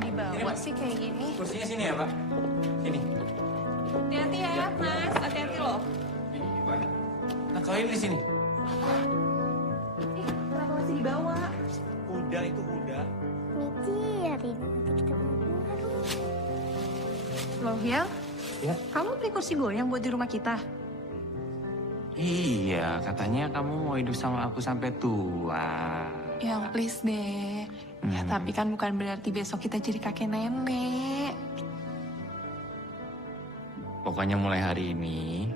dibawa sih kayak gini? Kursinya sini ya, Pak. Sini. Hati-hati ya, Mas. Hati-hati loh. Ini gimana? Nah, kalau ini di sini. Kenapa masih dibawa? Udah, itu udah. Mikirin nanti kita ngomong. Loh, Yang? Ya. Kamu beli kursi goyang buat di rumah kita? Iya, katanya kamu mau hidup sama aku sampai tua. Yang please deh. Ya, tapi kan bukan berarti besok kita jadi kakek nenek. Pokoknya mulai hari ini,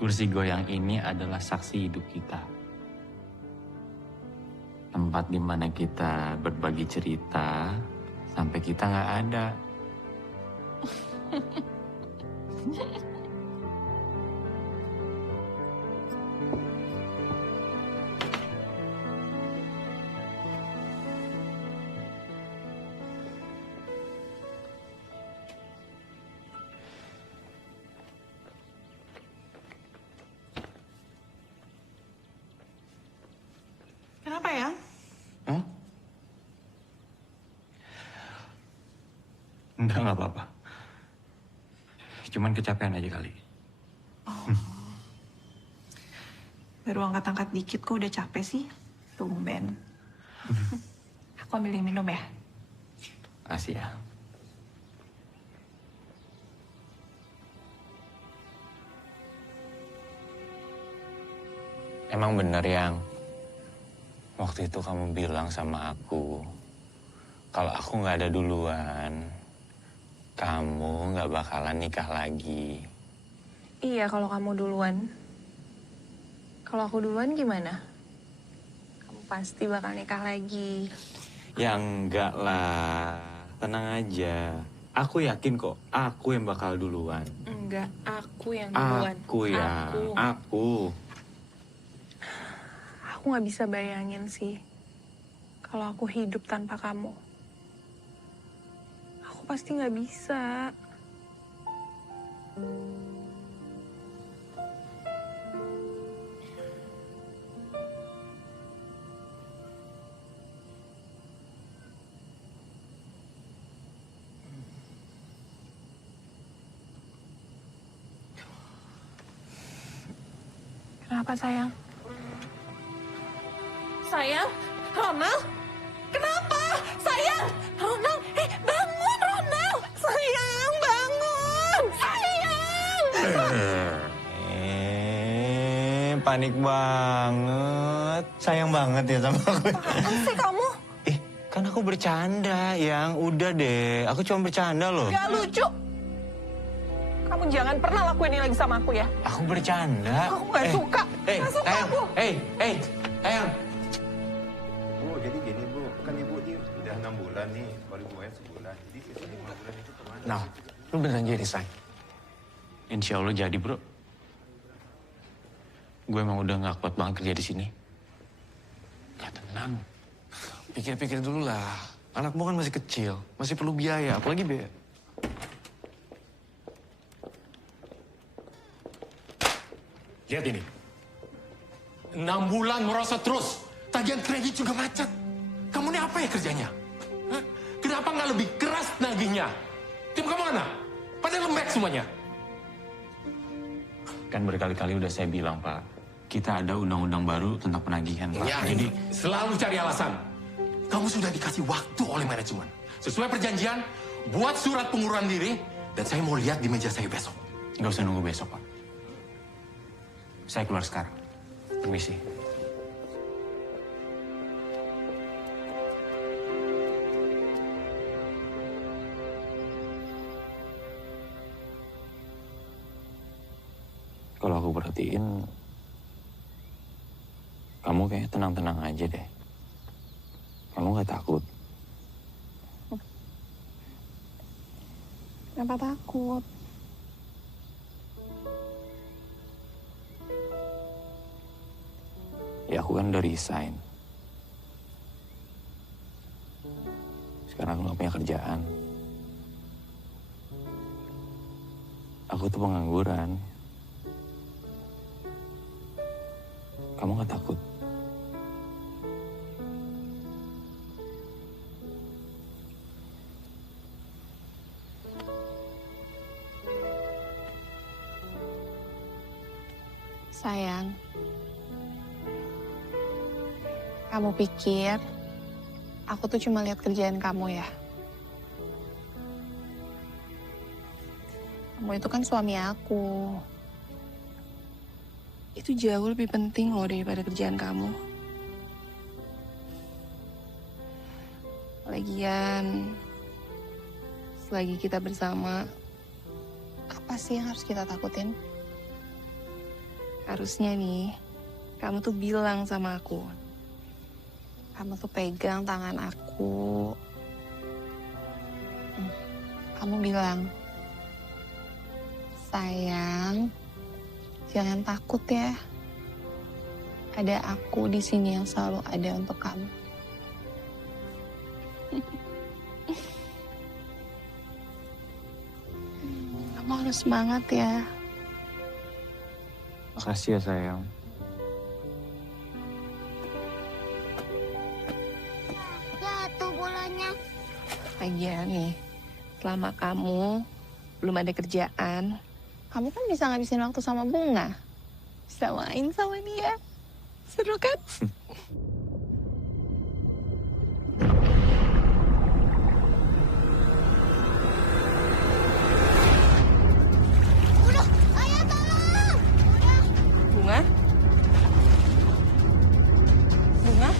kursi goyang ini adalah saksi hidup kita. Tempat di mana kita berbagi cerita sampai kita nggak ada. Kenapa ya? Hmm? Enggak, nggak apa-apa. Cuman kecapean aja kali. Baru angkat-angkat dikit kok udah capek sih. Tumben. Aku ambilin minum ya. Makasih ya. Emang bener yang waktu itu kamu bilang sama aku kalau aku nggak ada duluan, kamu nggak bakalan nikah lagi. Iya, kalau kamu duluan. Kalau aku duluan gimana? Kamu pasti bakal nikah lagi. Ya enggak lah, tenang aja. Aku yakin kok, aku yang bakal duluan. Enggak, aku yang duluan. Aku ya, aku. Aku nggak bisa bayangin sih kalau aku hidup tanpa kamu. Aku pasti nggak bisa. Kenapa sayang? Sayang, Ronald, kenapa? Sayang, Ronald, bangun Ronald, sayang bangun, sayang. Panik banget. Sayang banget ya sama aku. Apaan sih kamu? Kan aku bercanda, Yang. Udah deh, aku cuma bercanda loh. Gak lucu. Kamu jangan pernah lakuin ini lagi sama aku ya. Aku bercanda. Aku gak suka. Gak suka aku. Sayang. Bu, jadi gini Bu, kan Ibu ini udah 6 bulan nih, baru ibunya sebulan. Jadi sisa 5 bulan itu kemana? Nah, lu beneran jadi, Say? Insya Allah jadi, bro. Gue emang udah gak kuat banget kerja di sini. Ya tenang. Pikir-pikir dulu lah. Anakmu kan masih kecil, masih perlu biaya, apalagi biaya. Lihat ini. 6 bulan merosot terus. Tagihan kredit juga macet. Kamu ini apa ya kerjanya? Hah? Kenapa nggak lebih keras nagihnya? Tim kamu mana? Pada lembek semuanya. Kan berkali-kali udah saya bilang, Pak. Kita ada undang-undang baru tentang penagihan, Pak. Ya, jadi selalu cari alasan. Kamu sudah dikasih waktu oleh manajemen. Sesuai perjanjian, buat surat pengunduran diri. Dan saya mau lihat di meja saya besok. Nggak usah nunggu besok, Pak. Saya keluar sekarang. Permisi. Kalau aku perhatiin, kamu kayak tenang-tenang aja deh. Kamu nggak takut? Kenapa takut? Ya aku kan udah resign. Sekarang aku nggak punya kerjaan. Aku tuh pengangguran. Kamu nggak takut? Sayang, kamu pikir aku tuh cuma lihat kerjaan kamu ya? Kamu itu kan suami aku. Itu jauh lebih penting loh daripada kerjaan kamu. Lagian, selagi kita bersama, apa sih yang harus kita takutin? Harusnya nih, kamu tuh bilang sama aku. Kamu tuh pegang tangan aku. Kamu bilang, sayang, jangan takut ya. Ada aku di sini yang selalu ada untuk kamu. Kamu harus semangat ya. Makasih ya sayang. Jatuh bolanya. Lagian nih, selama kamu belum ada kerjaan, kamu kan bisa ngabisin waktu sama Bunga. Bisa main sama dia. Seru kan? Udah, ayah tolong. Bunga? Bunga?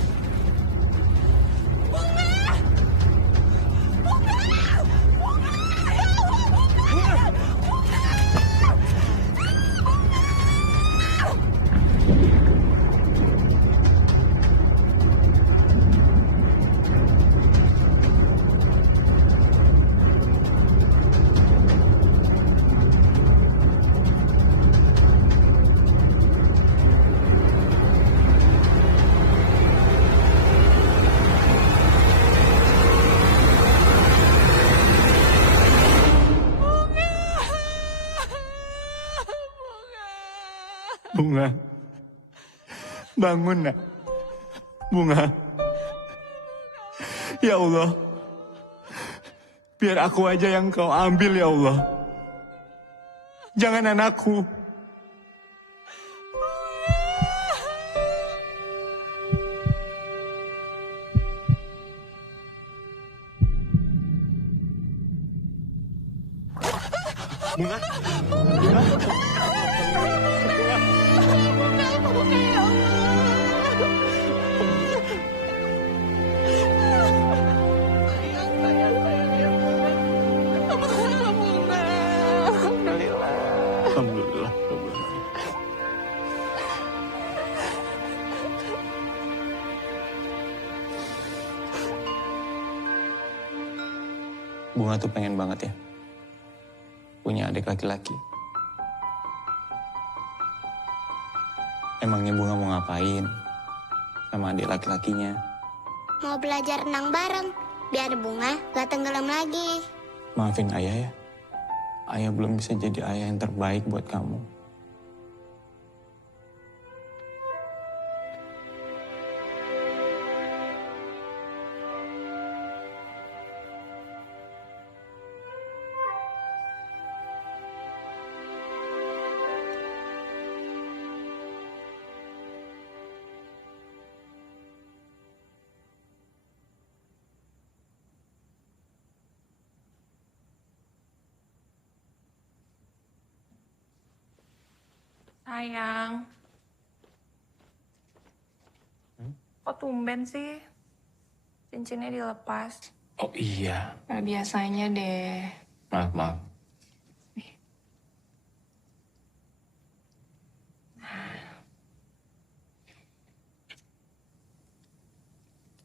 Bunga, bangun nak. Bunga, ya Allah, biar aku aja yang kau ambil ya Allah. Jangan anakku. Bunga, Alhamdulillah. Bunga tuh pengen banget ya punya adik laki-laki. Emangnya Bunga mau ngapain sama adik laki-lakinya? Mau belajar renang bareng, biar Bunga gak tenggelam lagi. Maafin ayah ya. Ayah belum bisa jadi ayah yang terbaik buat kamu. Sayang. Kok tumben sih? Cincinnya dilepas. Oh iya. Gak biasanya deh. Maaf.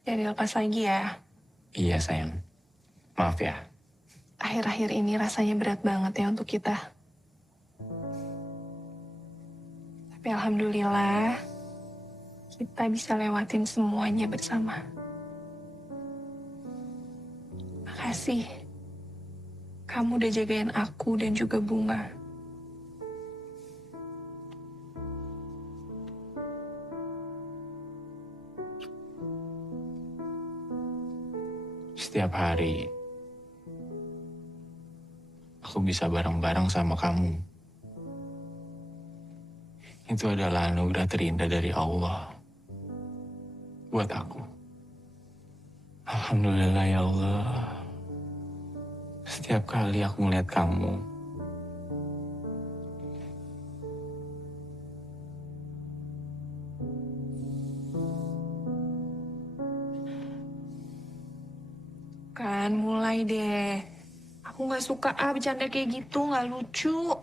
Ya dilepas lagi ya. Iya sayang. Maaf ya. Akhir-akhir ini rasanya berat banget ya untuk kita. Tapi alhamdulillah, kita bisa lewatin semuanya bersama. Makasih. Kamu udah jagain aku dan juga Bunga. Setiap hari, aku bisa bareng-bareng sama kamu. itu adalah anugerah terindah dari Allah buat aku. Alhamdulillah ya Allah. Setiap kali aku melihat kamu, Kan mulai deh. Aku nggak suka bercanda kayak gitu, nggak lucu.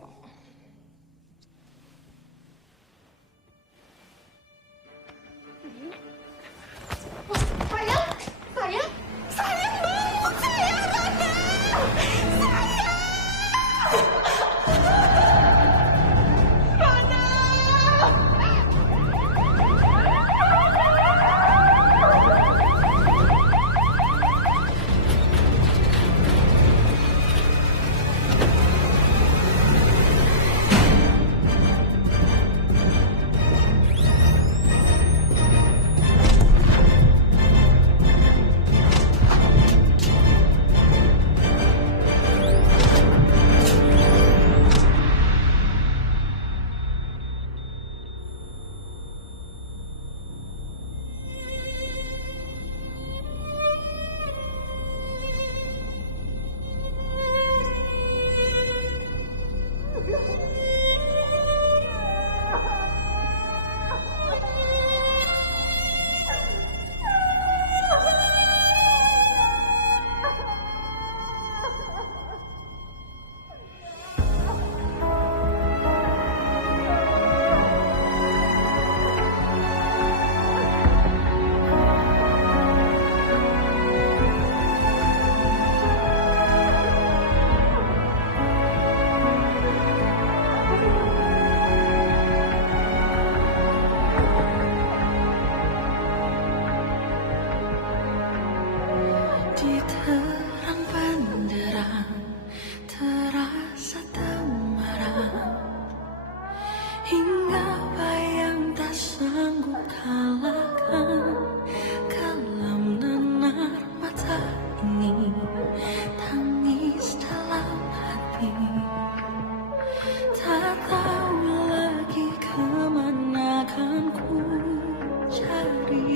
Di terang benderang terasa temaram, hingga bayang tak sanggup kalahkan. Kelam nanar mata ini, tangis dalam hati, tak tahu lagi kemana akan ku cari.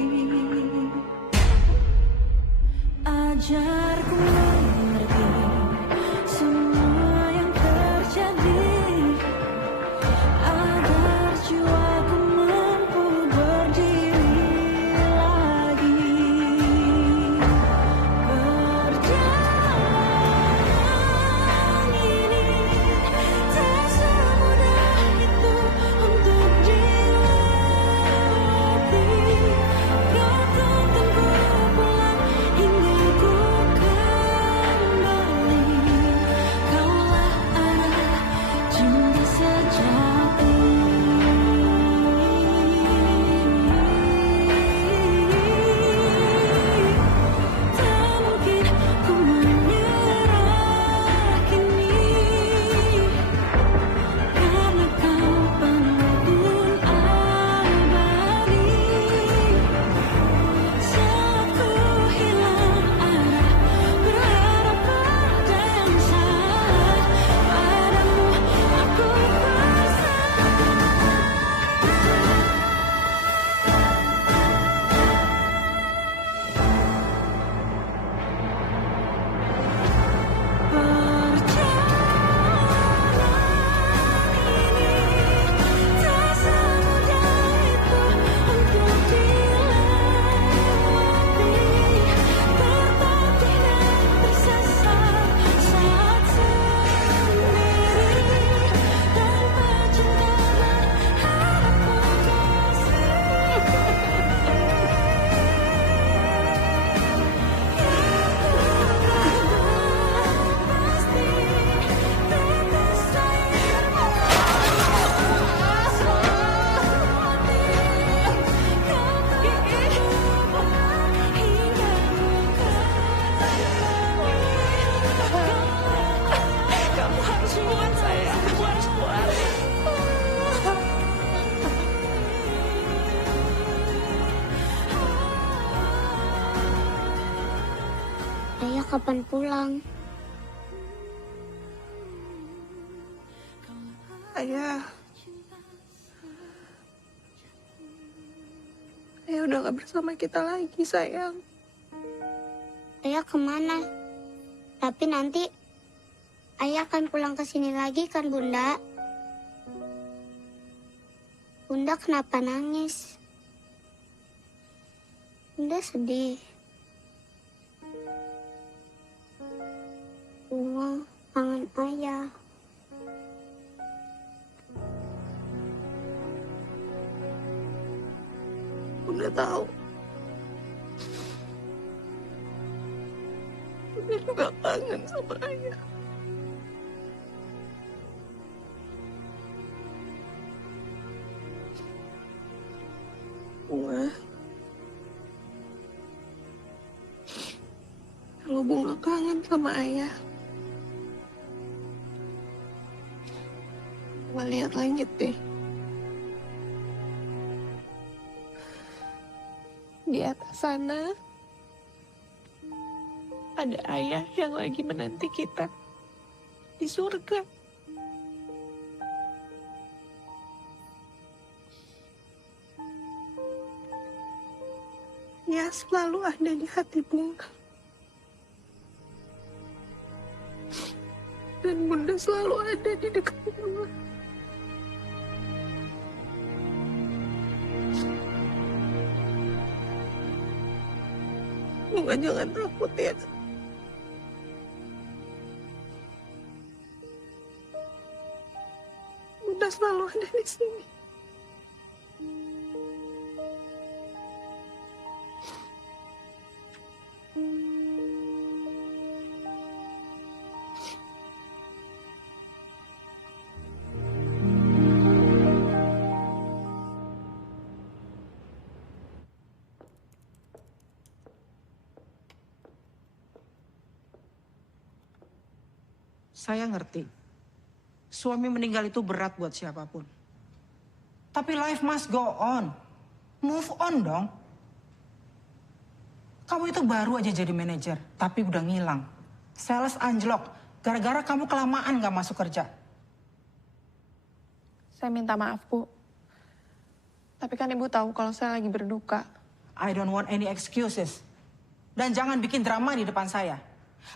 Ajarku mengerti semua yang terjadi, agar jiwaku mampu berdiri lagi. Perjalanan ini tak semudah itu untuk dilewati. Katakan ku pulang, ingin ku kembali. Kaulah arah cinta sejati. Tak mungkin ku menyerah kini, karena kau pelukun abadi. Saat ku hilang arah, berharap pada yang salah. Padamu aku tak semudah itu untuk dilewati. Tertatih dan tersesat saat sendiri, tanpa cinta berharap kasih. Kamu harus kuat sayang, kamu harus kuat. Ayah kapan pulang? Ayah, Ayah udah gak bersama kita lagi, sayang. Ayah kemana? Tapi nanti ayah akan pulang ke sini lagi kan, Bunda? Bunda kenapa nangis? Bunda sedih. Bunga kangen ayah. Bunda tahu. Bunda juga kangen sama ayah. Bunga. Kalau Bunga kangen sama ayah, Bunga lihat langit deh. Di atas sana ada ayah yang lagi menanti kita di surga. Dia selalu ada di hati Bunga. Dan Bunda selalu ada di dekat Bunga. Bunga jangan takut ya. Bunda selalu ada di sini. Saya ngerti, suami meninggal itu berat buat siapapun. Tapi life must go on. Move on dong. Kamu itu baru aja jadi manajer, tapi udah ngilang. Sales anjlok, gara-gara kamu kelamaan gak masuk kerja. Saya minta maaf, Bu. Tapi kan Ibu tahu kalau saya lagi berduka. I don't want any excuses. Dan jangan bikin drama di depan saya.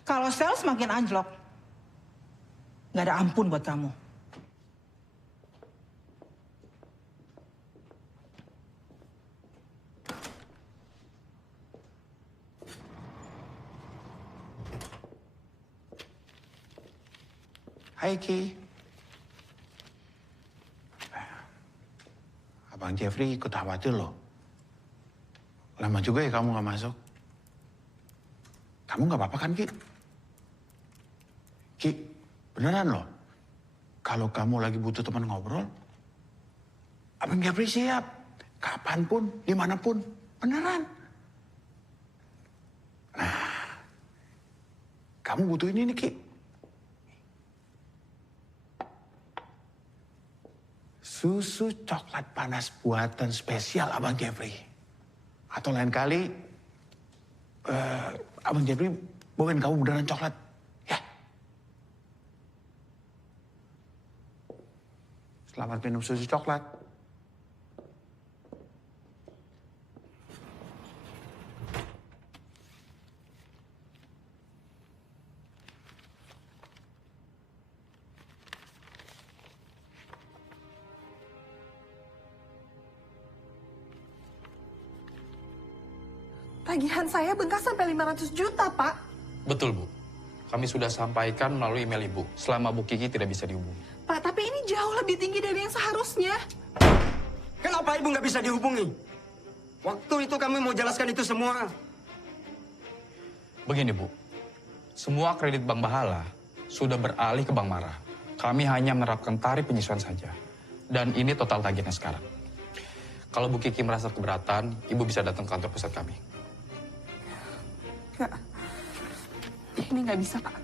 Kalau sales makin anjlok, gak ada ampun buat kamu. Hai Ki. Abang Jeffrey ikut khawatir loh. Lama juga ya kamu gak masuk. Kamu gak apa-apa kan Ki? Ki, beneran loh. Kalau kamu lagi butuh teman ngobrol, Abang Jeffrey siap. Kapanpun, dimanapun. Beneran. Nah, kamu butuh ini nih Ki. Susu coklat panas buatan spesial Abang Jeffrey. Atau lain kali, Abang Jeffrey bawain kamu beneran coklat. Ya. Selamat minum susu coklat. Tagihan saya bengkak sampai 500 juta, Pak. Betul, Bu. Kami sudah sampaikan melalui email Ibu. Selama Bu Kiki tidak bisa dihubungi. Pak, tapi ini jauh lebih tinggi dari yang seharusnya. Kenapa Ibu nggak bisa dihubungi? Waktu itu kami mau jelaskan itu semua. Begini, Bu. Semua kredit Bank Bahala sudah beralih ke Bank Mara. Kami hanya menerapkan tarif penyesuaian saja. Dan ini total tagihannya sekarang. Kalau Bu Kiki merasa keberatan, Ibu bisa datang ke kantor pusat kami. Nggak. Ini nggak bisa, Pak.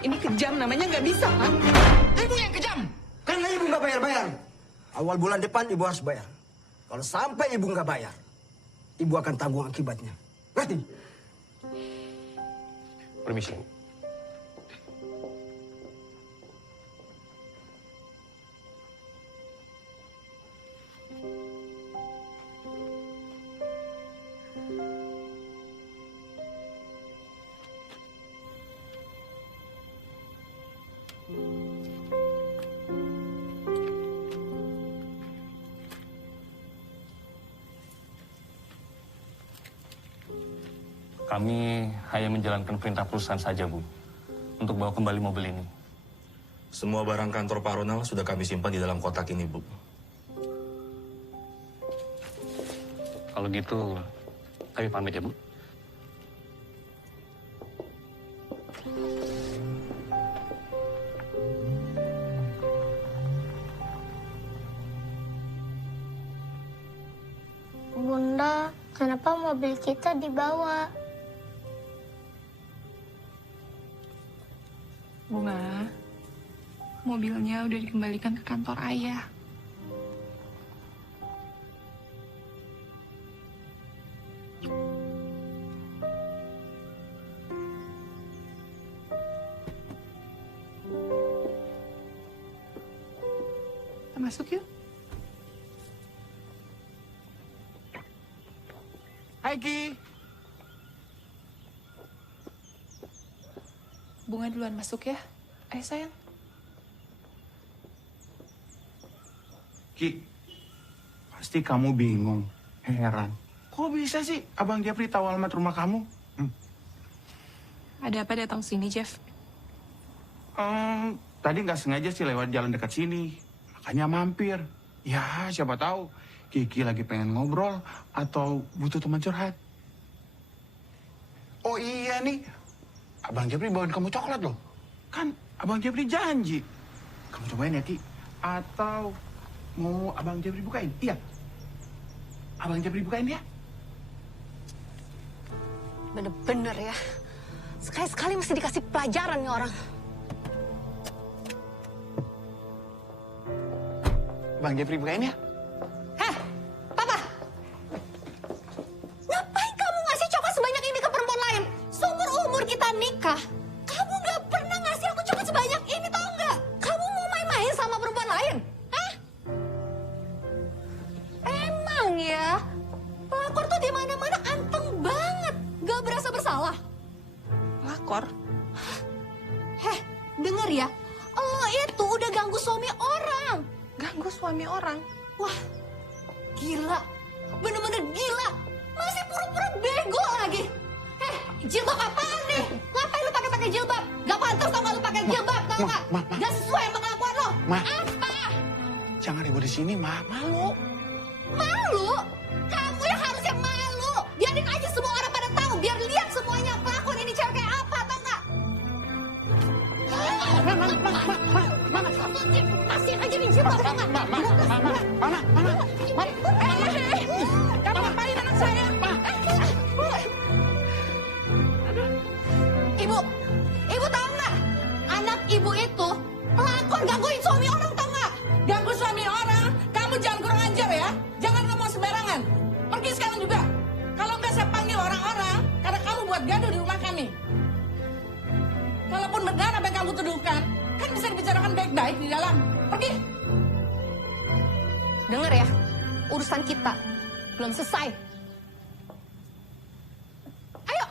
Ini kejam, namanya nggak bisa, Pak. Ibu yang kejam! Karena Ibu nggak bayar-bayar. Awal bulan depan Ibu harus bayar. Kalau sampai Ibu nggak bayar, Ibu akan tanggung akibatnya. Ngerti? Permisi, Bu. Kami hanya menjalankan perintah perusahaan saja, Bu, untuk bawa kembali mobil ini. Semua barang kantor Pak Ronald sudah kami simpan di dalam kotak ini, Bu. Kalau gitu, kami pamit ya, Bu. Bunda, kenapa mobil kita dibawa? Bunga, mobilnya udah dikembalikan ke kantor ayah. Kita masuk yuk. Hai Ki. Bunga duluan masuk ya. Ayo sayang. Ki, pasti kamu bingung, heran. Kok bisa sih Abang Jeffrey tahu alamat rumah kamu? Ada apa datang sini, Jeff? Tadi nggak sengaja sih lewat jalan dekat sini. Makanya mampir. Ya, siapa tahu Kiki lagi pengen ngobrol atau butuh teman curhat. Oh iya nih, Abang Jeffrey bawain kamu coklat loh. Kan Abang Jeffrey janji. Kamu cobain ya, Ki. Atau mau Abang Jeffrey bukain? Iya. Abang Jeffrey bukain ya? Bener-bener ya. Sekali-sekali mesti dikasih pelajaran nih orang. Bang Jeffrey bukain ya? Heh, Papa! Ngapain kamu ngasih coklat sebanyak ini ke perempuan lain? Seumur-umur kita nikah, kamu gak pernah ngasih aku coklat sebanyak ini, tau nggak? Kamu mau main-main sama perempuan lain? Hah? Emang ya, pelakor tuh di mana-mana anteng banget. Gak berasa bersalah. Pelakor? Heh, denger ya. Lo itu udah ganggu suami orang. Ganggu suami orang? Wah, gila. Bener-bener gila. Masih pura-pura bego lagi. Jilbab apaan nih? Ngapain lu pakai jilbab? Gak pantas tau gak lu pakai jilbab, tau gak? Gak sesuai sama kelakuan lo. Apa? Jangan ribut di sini, Ma. Malu. Malu? Kamu yang harusnya malu. Biarin aja semua orang pada tahu. Biar lihat semuanya pelakuan ini cewek kayak apa, tau gak? Masih aja nih jilbab, tau gak? Mama. Kamu ngapain anak saya? Ibu tahu nggak? Anak ibu itu pelakor gangguin suami orang, tahu nggak? Ganggu suami orang, kamu jangan kurang ajar ya. Jangan ngomong sembarangan. Pergi sekarang juga. Kalau nggak saya panggil orang-orang, karena kamu buat gaduh di rumah kami. Kalaupun benar apa yang kamu tuduhkan, kan bisa dibicarakan baik-baik di dalam. Pergi. Dengar ya, urusan kita belum selesai. Ayo.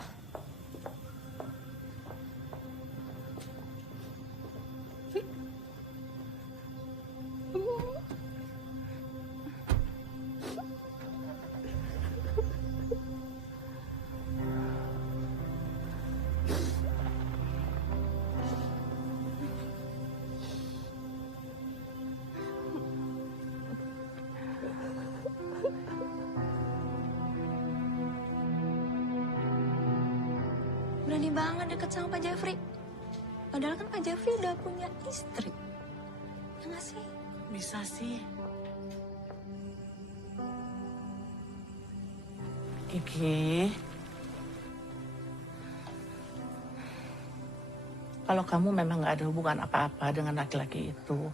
Berani banget deket sama Pak Jeffrey. Padahal kan Pak Jeffrey udah punya istri. Ya nggak sih? Bisa sih. Kiki. Kalau kamu memang nggak ada hubungan apa-apa dengan laki-laki itu,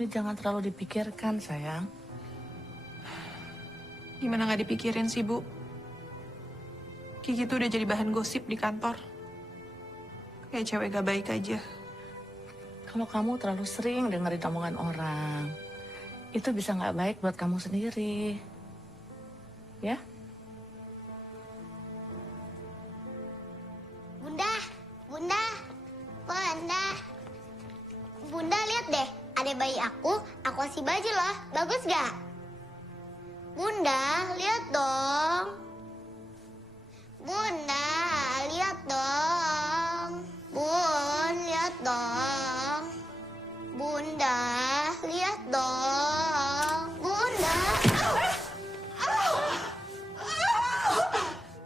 ya jangan terlalu dipikirkan, sayang. Gimana nggak dipikirin sih, Bu? Kiki tuh udah jadi bahan gosip di kantor. Kayak cewek gak baik aja. Kalau kamu terlalu sering dengerin omongan orang, itu bisa nggak baik buat kamu sendiri. Ya? Bunda lihat deh, ada bayi aku kasih baju loh. Bagus gak? Bunda, lihat dong. Bunda, lihat dong. Bun, lihat dong. Bunda, lihat dong. Bunda.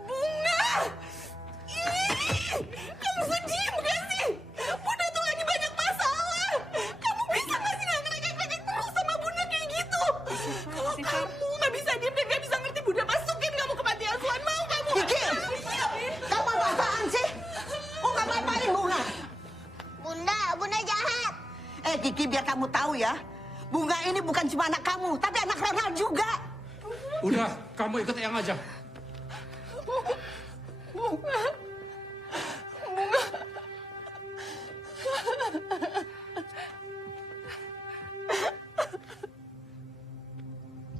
Bunga! Ih, kamu sedih bukan sih? Bunda tuh lagi banyak masalah. Kamu bisa nggak sih nggak ngelekek-lekek terus sama Bunda kayak gitu? Kalau kamu nggak bisa diem dan nggak bisa ngerti, Bunda masukin kamu ke panti asuhan. Mau kamu? Kiki! Kamu apaan sih? Kok nggak apa-apain Bunga? Bunda jahat. Kiki, biar kamu tahu ya. Bunga ini bukan cuma anak kamu, tapi anak Ronald juga. Udah, kamu ikut Eyang aja. Bunga.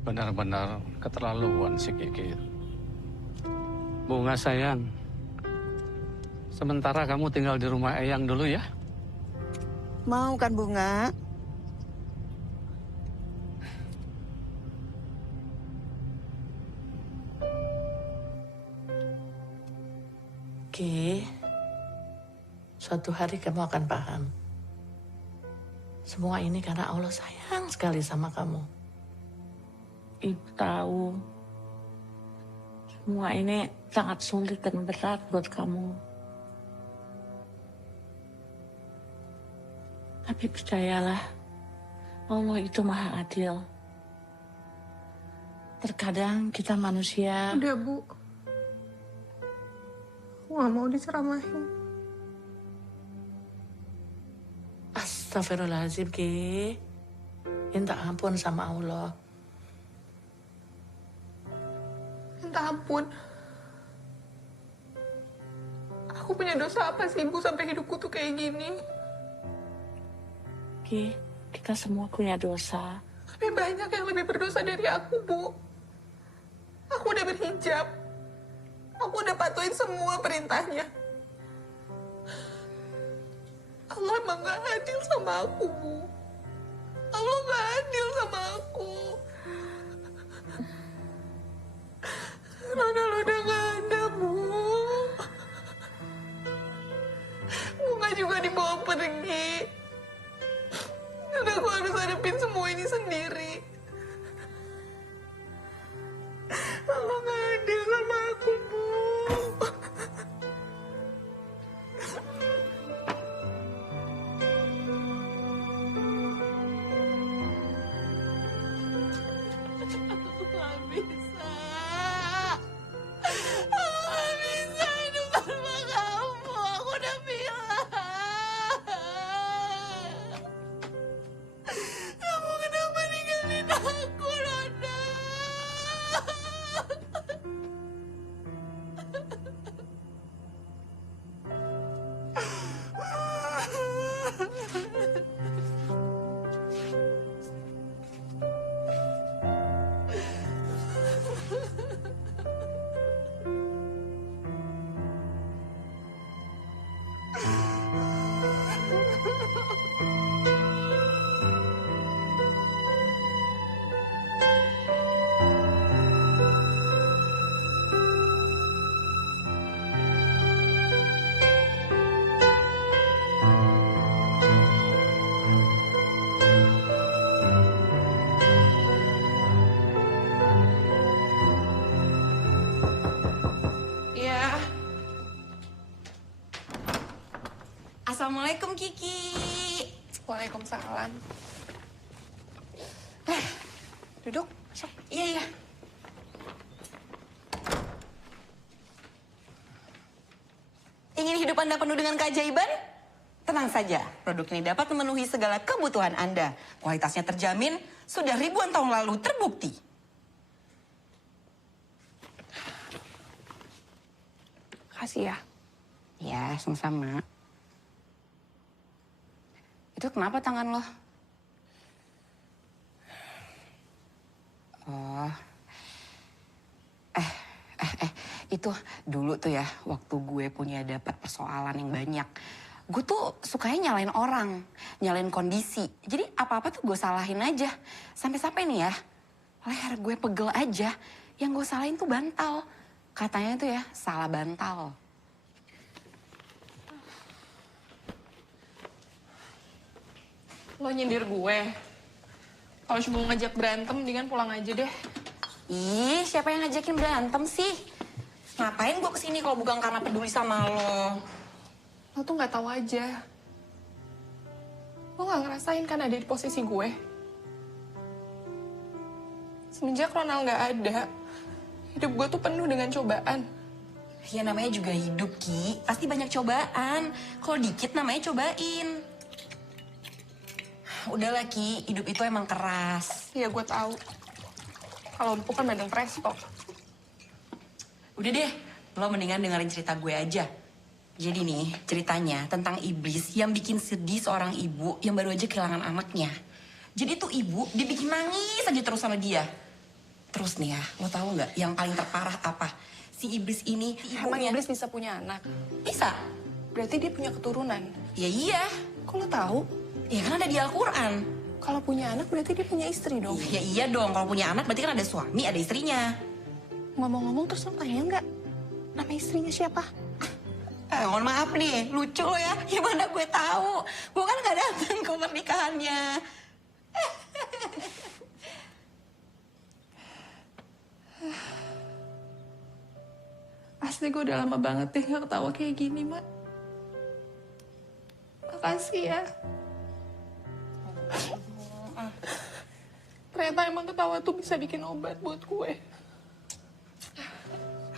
Benar-benar keterlaluan si Kiki. Bunga sayang, sementara kamu tinggal di rumah Eyang dulu ya. Mau kan Bunga? Ki, suatu hari kamu akan paham. Semua ini karena Allah sayang sekali sama kamu. Ibu tahu semua ini sangat sulit dan berat buat kamu. Tapi percayalah, Allah itu maha adil. Terkadang kita manusia... Udah, Bu. Aku gak mau diceramahin. Astagfirullahaladzim, Ki. Minta ampun sama Allah. Minta ampun. Aku punya dosa apa sih, Bu, sampai hidupku tuh kayak gini? Ki, kita semua punya dosa. Tapi banyak yang lebih berdosa dari aku, Bu. Aku udah berhijab. Aku udah patuhin semua perintahnya. Allah emang gak adil sama aku, Bu. Allah gak adil sama aku. Ronald udah gak ada, Bu. Bunga juga dibawa pergi. Dan aku harus hadapin semua ini sendiri. Allah gak adil sama aku, Bu. Aku gak bisa. Aku gak bisa hidup tanpa kamu. Aku udah bilang. Kamu kenapa ninggalin aku, Ronald? Ya. Assalamualaikum Kiki. Waalaikumsalam. Duduk, masuk. Iya, iya. Ingin hidup Anda penuh dengan keajaiban? Tenang saja, produk ini dapat memenuhi segala kebutuhan Anda. Kualitasnya terjamin, sudah ribuan tahun lalu terbukti. Makasih ya. Ya, sama-sama. Itu kenapa tangan lo? Oh. Itu dulu tuh ya, waktu gue punya dapat persoalan yang banyak. Gue tuh sukanya nyalain orang, nyalain kondisi. Jadi apa-apa tuh gue salahin aja. Sampai-sampai nih ya, leher gue pegel aja. Yang gue salahin tuh bantal. Katanya tuh ya salah bantal. Lo nyindir gue. Kalau cuma mau ngajak berantem, mendingan pulang aja deh. Ih, siapa yang ngajakin berantem sih? Ngapain gue kesini kalau bukan karena peduli sama lo? Lo tuh nggak tahu aja. Lo nggak ngerasain kan ada di posisi gue. Semenjak Ronald nggak ada, hidup gue tuh penuh dengan cobaan. Ya namanya juga hidup, Ki. Pasti banyak cobaan. Kalau dikit namanya cobain. Udahlah, Ki. Hidup itu emang keras. Iya, gue tahu. Kalau empuk kan bandeng presto. Udah deh, lo mendingan dengerin cerita gue aja. Jadi nih, ceritanya tentang iblis yang bikin sedih seorang ibu yang baru aja kehilangan anaknya. Jadi tuh ibu dibikin nangis aja terus sama dia. Terus nih ya, lo tahu nggak yang paling terparah apa? Si iblis ini, Emang iblis bisa punya anak? Bisa. Berarti dia punya keturunan? Ya iya. Kok lo tahu? Ya kan ada di Al-Quran. Kalau punya anak berarti dia punya istri dong? Ya iya dong, kalau punya anak berarti kan ada suami, ada istrinya. Ngomong-ngomong terus lo tanya nggak? Nama istrinya siapa? Mohon maaf nih, lucu lo ya. Gimana gue tahu? Gue kan gak datang ke pernikahannya. Asli gue udah lama banget deh gak ketawa kayak gini, Mak. Makasih ya. Ternyata emang ketawa tuh bisa bikin obat buat gue.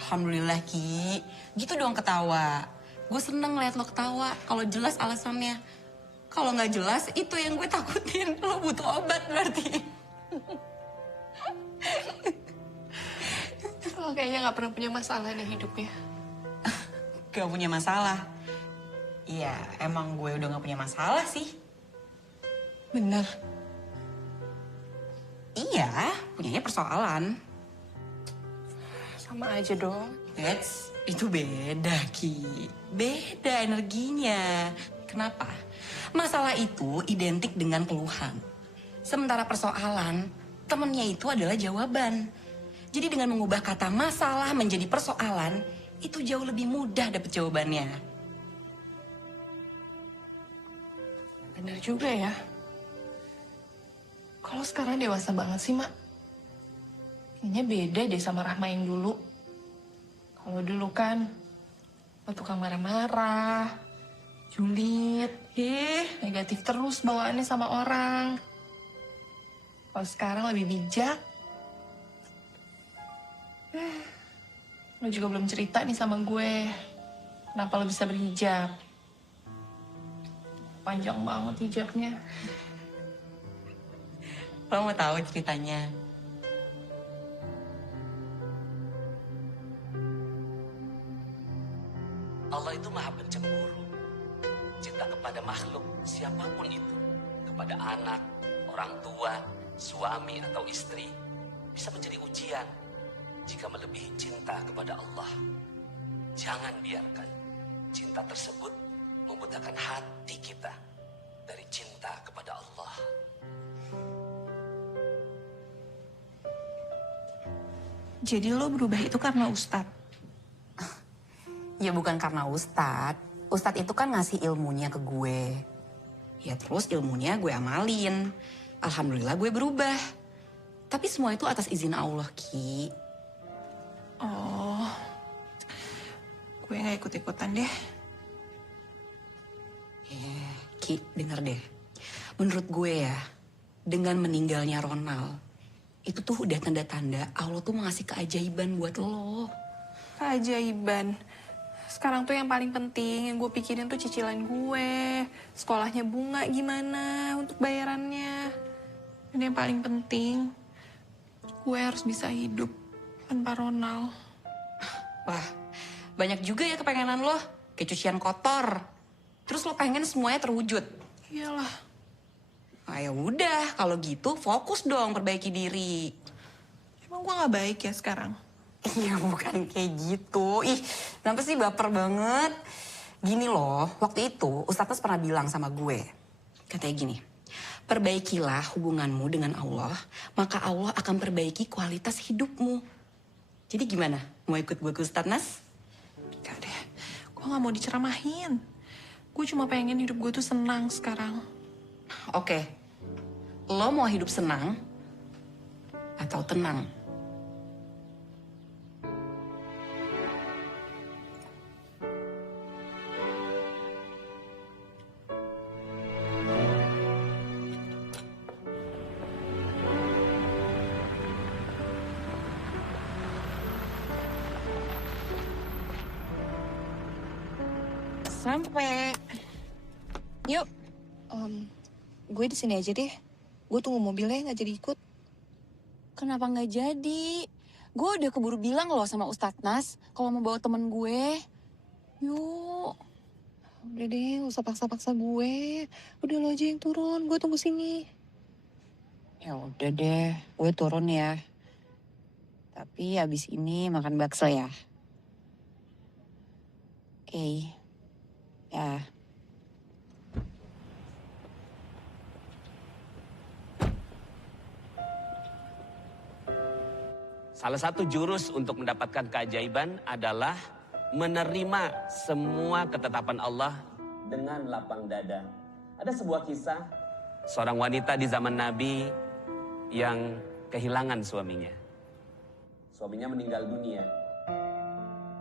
Alhamdulillah, Ki. Gitu dong ketawa. Gue seneng ngeliat lo ketawa kalau jelas alasannya. Kalau nggak jelas, itu yang gue takutin. Lo butuh obat berarti. Lo kayaknya gak pernah punya masalah deh hidupnya. Gak punya masalah. Iya, emang gue udah gak punya masalah sih. Bener? Iya, punyanya persoalan. Sama aja dong. Itu beda, Ki. Beda energinya. Kenapa? Masalah itu identik dengan keluhan. Sementara persoalan, temennya itu adalah jawaban. Jadi dengan mengubah kata masalah menjadi persoalan, itu jauh lebih mudah dapet jawabannya. Bener juga ya. Kalau sekarang dewasa banget sih, Mak. Kayaknya beda deh sama Rahma yang dulu. Kalau dulu kan, lo tukang marah-marah, julid, negatif terus bawaannya sama orang. Kalau sekarang lebih bijak. Lo juga belum cerita nih sama gue. Kenapa lo bisa berhijab? Panjang banget hijabnya. Lo mau tahu ceritanya? Allah itu maha pencemburu. Cinta kepada makhluk siapapun itu. Kepada anak, orang tua, suami atau istri. Bisa menjadi ujian jika melebihi cinta kepada Allah. Jangan biarkan cinta tersebut membutakan hati kita dari cinta kepada Allah. Jadi lo berubah itu karena Ustadz? Ya bukan karena Ustadz. Ustadz itu kan ngasih ilmunya ke gue. Ya terus ilmunya gue amalin. Alhamdulillah gue berubah. Tapi semua itu atas izin Allah, Ki. Oh, gue gak ikut-ikutan deh. Ki, denger deh. Menurut gue ya, dengan meninggalnya Ronald, itu tuh udah tanda-tanda Allah tuh mengasih keajaiban buat lo. Keajaiban. Sekarang tuh yang paling penting, yang gue pikirin tuh cicilan gue. Sekolahnya Bunga gimana untuk bayarannya. Dan yang paling penting, gue harus bisa hidup tanpa Ronald. Wah, banyak juga ya kepengenan lo. Kayak cucian kotor. Terus lo pengen semuanya terwujud. Iyalah. Nah, ya udah, kalau gitu fokus dong perbaiki diri. Emang gue gak baik ya sekarang? Iya, bukan kayak gitu. Ih, kenapa sih baper banget? Gini loh, waktu itu Ustadz pernah bilang sama gue. Katanya gini, perbaikilah hubunganmu dengan Allah, maka Allah akan perbaiki kualitas hidupmu. Jadi gimana? Mau ikut gue ke Ustadz Nas? Gak deh, gue gak mau diceramahin. Gue cuma pengen hidup gue tuh senang sekarang. Oke, lo mau hidup senang atau tenang? Sampai. Yuk. Gue di sini aja deh. Gue tunggu mobilnya nggak jadi ikut. Kenapa nggak jadi? Gue udah keburu bilang loh sama Ustadz Nas kalau mau bawa temen gue. Yuk. Udah deh, gak usah paksa-paksa gue. Udah lo aja yang turun, gue tunggu sini. Ya udah deh, gue turun ya. Tapi abis ini makan bakso ya. Oke. Ya. Salah satu jurus untuk mendapatkan keajaiban adalah menerima semua ketetapan Allah dengan lapang dada. Ada sebuah kisah seorang wanita di zaman Nabi yang kehilangan suaminya. Suaminya meninggal dunia.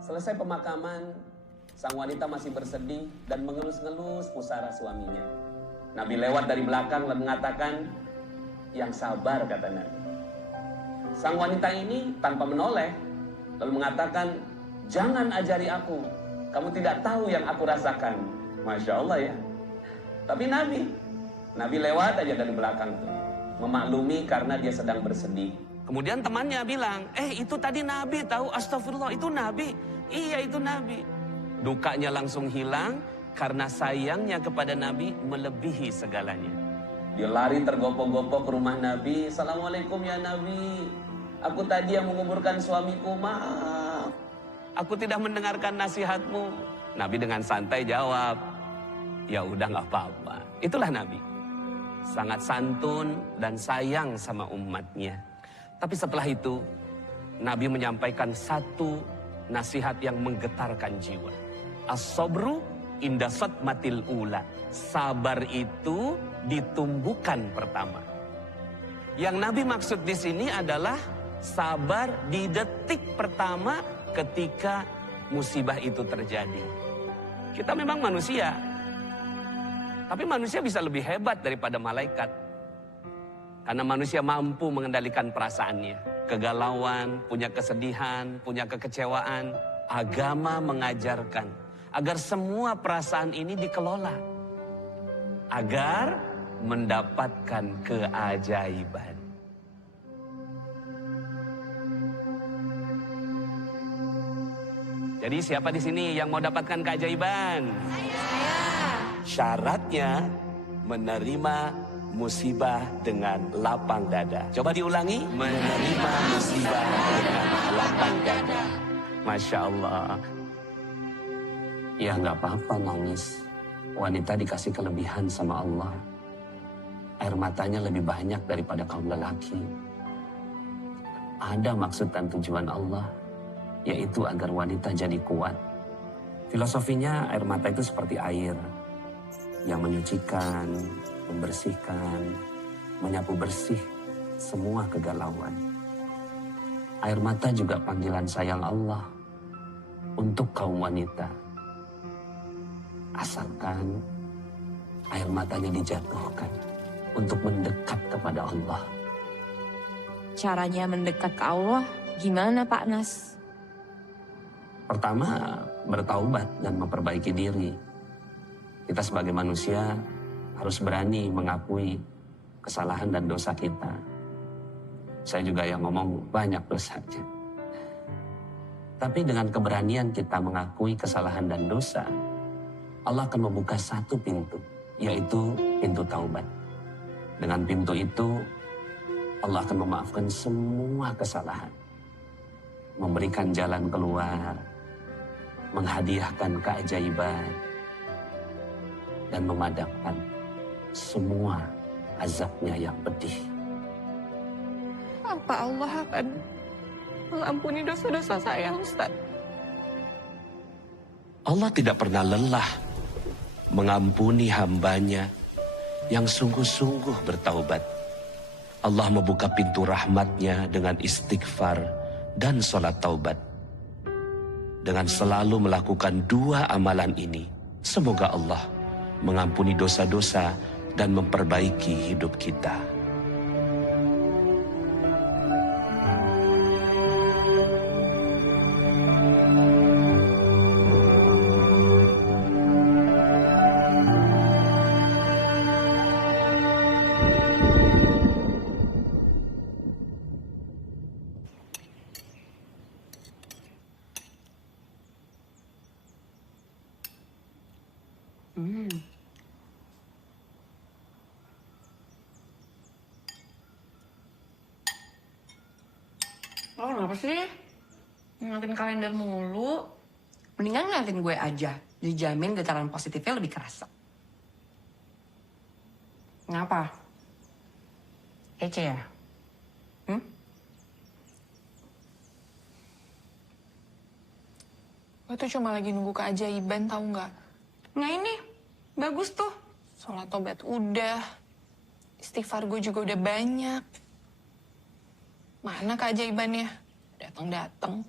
Selesai pemakaman, sang wanita masih bersedih dan mengelus-ngelus pusara suaminya. Nabi lewat dari belakang dan mengatakan, "Yang sabar," kata Nabi. Sang wanita ini tanpa menoleh lalu mengatakan, "Jangan ajari aku, kamu tidak tahu yang aku rasakan." Masya Allah ya. Tapi Nabi lewat aja dari belakang tuh, memaklumi karena dia sedang bersedih. Kemudian temannya bilang, itu tadi Nabi tahu, astagfirullah, itu Nabi. Iya, itu Nabi. Dukanya langsung hilang karena sayangnya kepada Nabi melebihi segalanya. Dia lari tergopoh-gopoh ke rumah Nabi. "Assalamualaikum ya Nabi. Aku tadi yang menguburkan suamiku, maaf. Aku tidak mendengarkan nasihatmu." Nabi dengan santai jawab, "Ya udah gak apa-apa." Itulah Nabi. Sangat santun dan sayang sama umatnya. Tapi setelah itu, Nabi menyampaikan satu nasihat yang menggetarkan jiwa. As-sabru inda sadmatil ula. Sabar itu ditumbuhkan pertama. Yang Nabi maksud di sini adalah sabar di detik pertama ketika musibah itu terjadi. Kita memang manusia, tapi manusia bisa lebih hebat daripada malaikat. Karena manusia mampu mengendalikan perasaannya. Kegalauan, punya kesedihan, punya kekecewaan. Agama mengajarkan agar semua perasaan ini dikelola. Agar mendapatkan keajaiban. Jadi siapa di sini yang mau dapatkan keajaiban? Saya. Syaratnya menerima musibah dengan lapang dada. Coba diulangi. Menerima musibah dengan lapang dada. Masya Allah. Ya nggak apa-apa nangis. Wanita dikasih kelebihan sama Allah. Air matanya lebih banyak daripada kaum lelaki. Ada maksud dan tujuan Allah, yaitu agar wanita jadi kuat. Filosofinya air mata itu seperti air yang menyucikan, membersihkan, menyapu bersih semua kegalauan. Air mata juga panggilan sayang Allah untuk kaum wanita. Asalkan air matanya dijatuhkan untuk mendekat kepada Allah. Caranya mendekat ke Allah gimana Pak Nas? Pertama, bertaubat dan memperbaiki diri. Kita sebagai manusia harus berani mengakui kesalahan dan dosa kita. Saya juga yang ngomong banyak dosanya. Tapi dengan keberanian kita mengakui kesalahan dan dosa, Allah akan membuka satu pintu, yaitu pintu taubat. Dengan pintu itu, Allah akan memaafkan semua kesalahan. Memberikan jalan keluar, menghadiahkan keajaiban, dan memadamkan semua azabnya yang pedih. Apa Allah akan mengampuni dosa-dosa saya, Ustaz. Allah tidak pernah lelah mengampuni hambanya yang sungguh-sungguh bertaubat. Allah membuka pintu rahmatnya dengan istighfar dan sholat taubat. Dengan selalu melakukan dua amalan ini, semoga Allah mengampuni dosa-dosa dan memperbaiki hidup kita. Lo kenapa sih? Ngeliatin kalender mulu. Mendingan ngeliatin gue aja. Dijamin getaran positifnya lebih kerasa. Ngapa? Kece ya? Gue tuh cuma lagi nunggu keajaiban, tahu nggak? Nah ini, bagus tuh. Sholat tobat udah. Istighfar gue juga udah banyak. Mana keajaibannya? Datang-datang.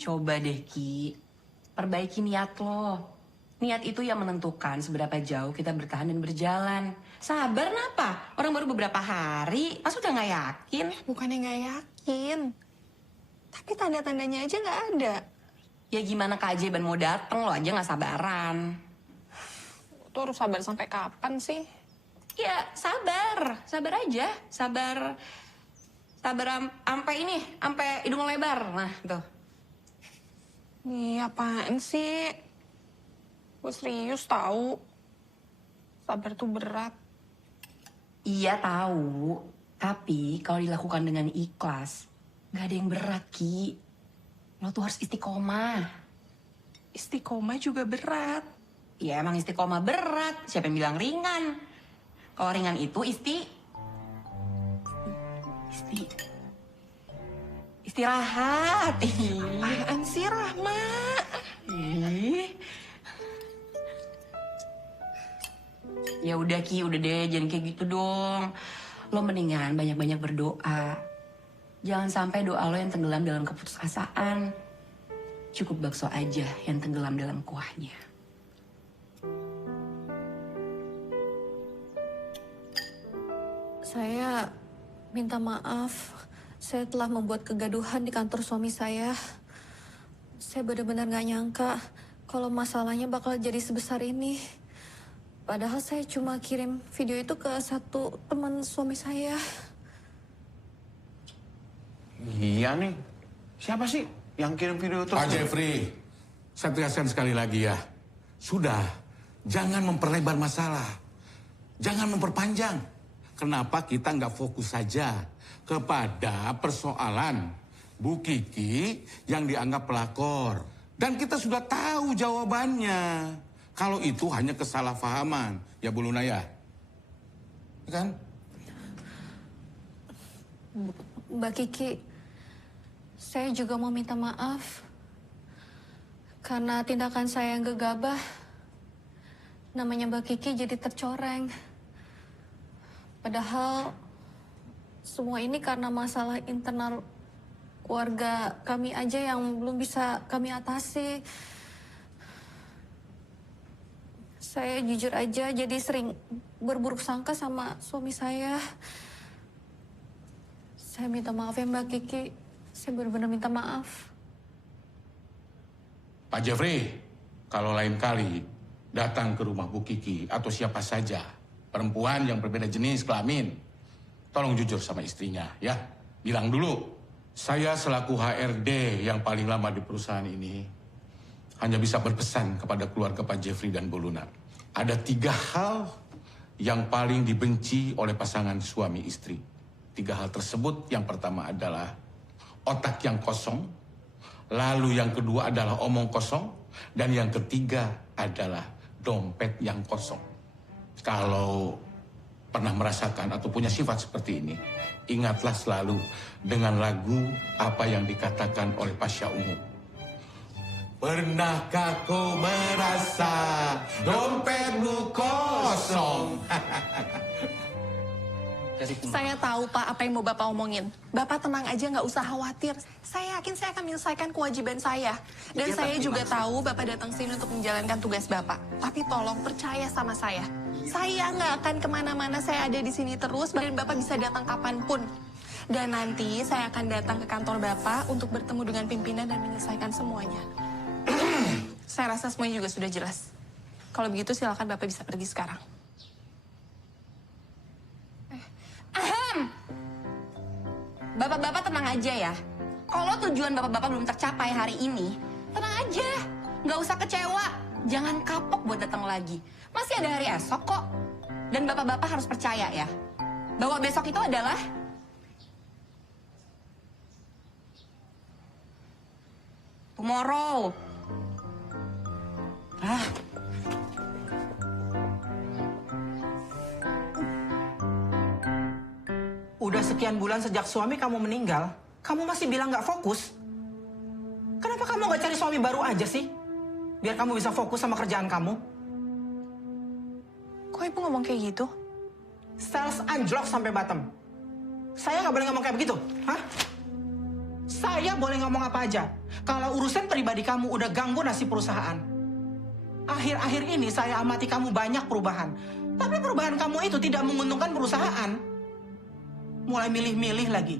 Coba deh, Ki. Perbaiki niat lo. Niat itu yang menentukan seberapa jauh kita bertahan dan berjalan. Sabar napa? Orang baru beberapa hari, pas udah nggak yakin. Bukannya nggak yakin. Tapi tanda-tandanya aja nggak ada. Ya gimana keajaiban mau dateng, lo aja nggak sabaran. Tuh harus sabar sampai kapan sih? Ya sabar, sabar aja. Sabar sampai ini, sampai hidung lebar. Nah, tuh. Ih, apaan sih? Gue serius tahu. Sabar tuh berat. Iya tahu, tapi kalau dilakukan dengan ikhlas, nggak ada yang berat, Ki. Lo tuh harus istiqomah. Istiqomah juga berat. Ya emang istiqomah berat. Siapa yang bilang ringan? Kalau ringan itu istirahat. Apaan sih, Rahma? Ya udah Ki, udah deh, jangan kayak gitu dong. Lo mendingan banyak-banyak berdoa. Jangan sampai doa lo yang tenggelam dalam keputusasaan. Cukup bakso aja yang tenggelam dalam kuahnya. Saya minta maaf. Saya telah membuat kegaduhan di kantor suami saya. Saya benar-benar gak nyangka kalau masalahnya bakal jadi sebesar ini. Padahal saya cuma kirim video itu ke satu teman suami saya. Iya nih. Siapa sih yang kirim video itu? Pak Jeffrey, saya tegaskan sekali lagi ya. Sudah, jangan memperlebar masalah. Jangan memperpanjang. Kenapa kita nggak fokus saja kepada persoalan Bu Kiki yang dianggap pelakor. Dan kita sudah tahu jawabannya. Kalau itu hanya kesalahpahaman. Ya Bu Luna ya? Kan? Mbak Kiki, saya juga mau minta maaf. Karena tindakan saya yang gegabah, namanya Mbak Kiki jadi tercoreng. Padahal semua ini karena masalah internal keluarga kami aja yang belum bisa kami atasi. Saya jujur aja jadi sering berburuk sangka sama suami saya. Saya minta maaf ya Mbak Kiki. Saya benar-benar minta maaf. Pak Jeffrey, kalau lain kali datang ke rumah Bu Kiki atau siapa saja, perempuan yang berbeda jenis kelamin, tolong jujur sama istrinya ya. Bilang dulu, saya selaku HRD yang paling lama di perusahaan ini hanya bisa berpesan kepada keluarga Pak Jeffrey dan Bu Luna. Ada 3 hal yang paling dibenci oleh pasangan suami istri. 3 hal tersebut, yang pertama adalah otak yang kosong, lalu yang kedua adalah omong kosong, dan yang ketiga adalah dompet yang kosong. Kalau pernah merasakan atau punya sifat seperti ini, ingatlah selalu dengan lagu apa yang dikatakan oleh Pasha Ungu. Pernahkah kau merasa dompetmu kosong? Saya tahu Pak apa yang mau Bapak omongin. Bapak tenang aja, nggak usah khawatir. Saya yakin saya akan menyelesaikan kewajiban saya. Dan saya juga tahu Bapak datang sini untuk menjalankan tugas Bapak. Tapi tolong percaya sama saya. Saya nggak akan kemana-mana, saya ada di sini terus. Dan Bapak bisa datang kapanpun. Dan nanti saya akan datang ke kantor Bapak untuk bertemu dengan pimpinan dan menyelesaikan semuanya. Saya rasa semuanya juga sudah jelas. Kalau begitu silakan Bapak bisa pergi sekarang. Bapak-bapak tenang aja ya. Kalau tujuan bapak-bapak belum tercapai hari ini, tenang aja. Nggak usah kecewa. Jangan kapok buat datang lagi. Masih ada hari esok kok. Dan bapak-bapak harus percaya ya, bahwa besok itu adalah tomorrow. Udah sekian bulan sejak suami kamu meninggal, kamu masih bilang nggak fokus? Kenapa kamu nggak cari suami baru aja sih? Biar kamu bisa fokus sama kerjaan kamu. Kok Ibu ngomong kayak gitu? Sales anjlok sampai bottom. Saya nggak boleh ngomong kayak begitu, hah? Saya boleh ngomong apa aja. Kalau urusan pribadi kamu udah ganggu nasib perusahaan. Akhir-akhir ini saya amati kamu banyak perubahan. Tapi perubahan kamu itu tidak menguntungkan perusahaan. Mulai milih-milih lagi.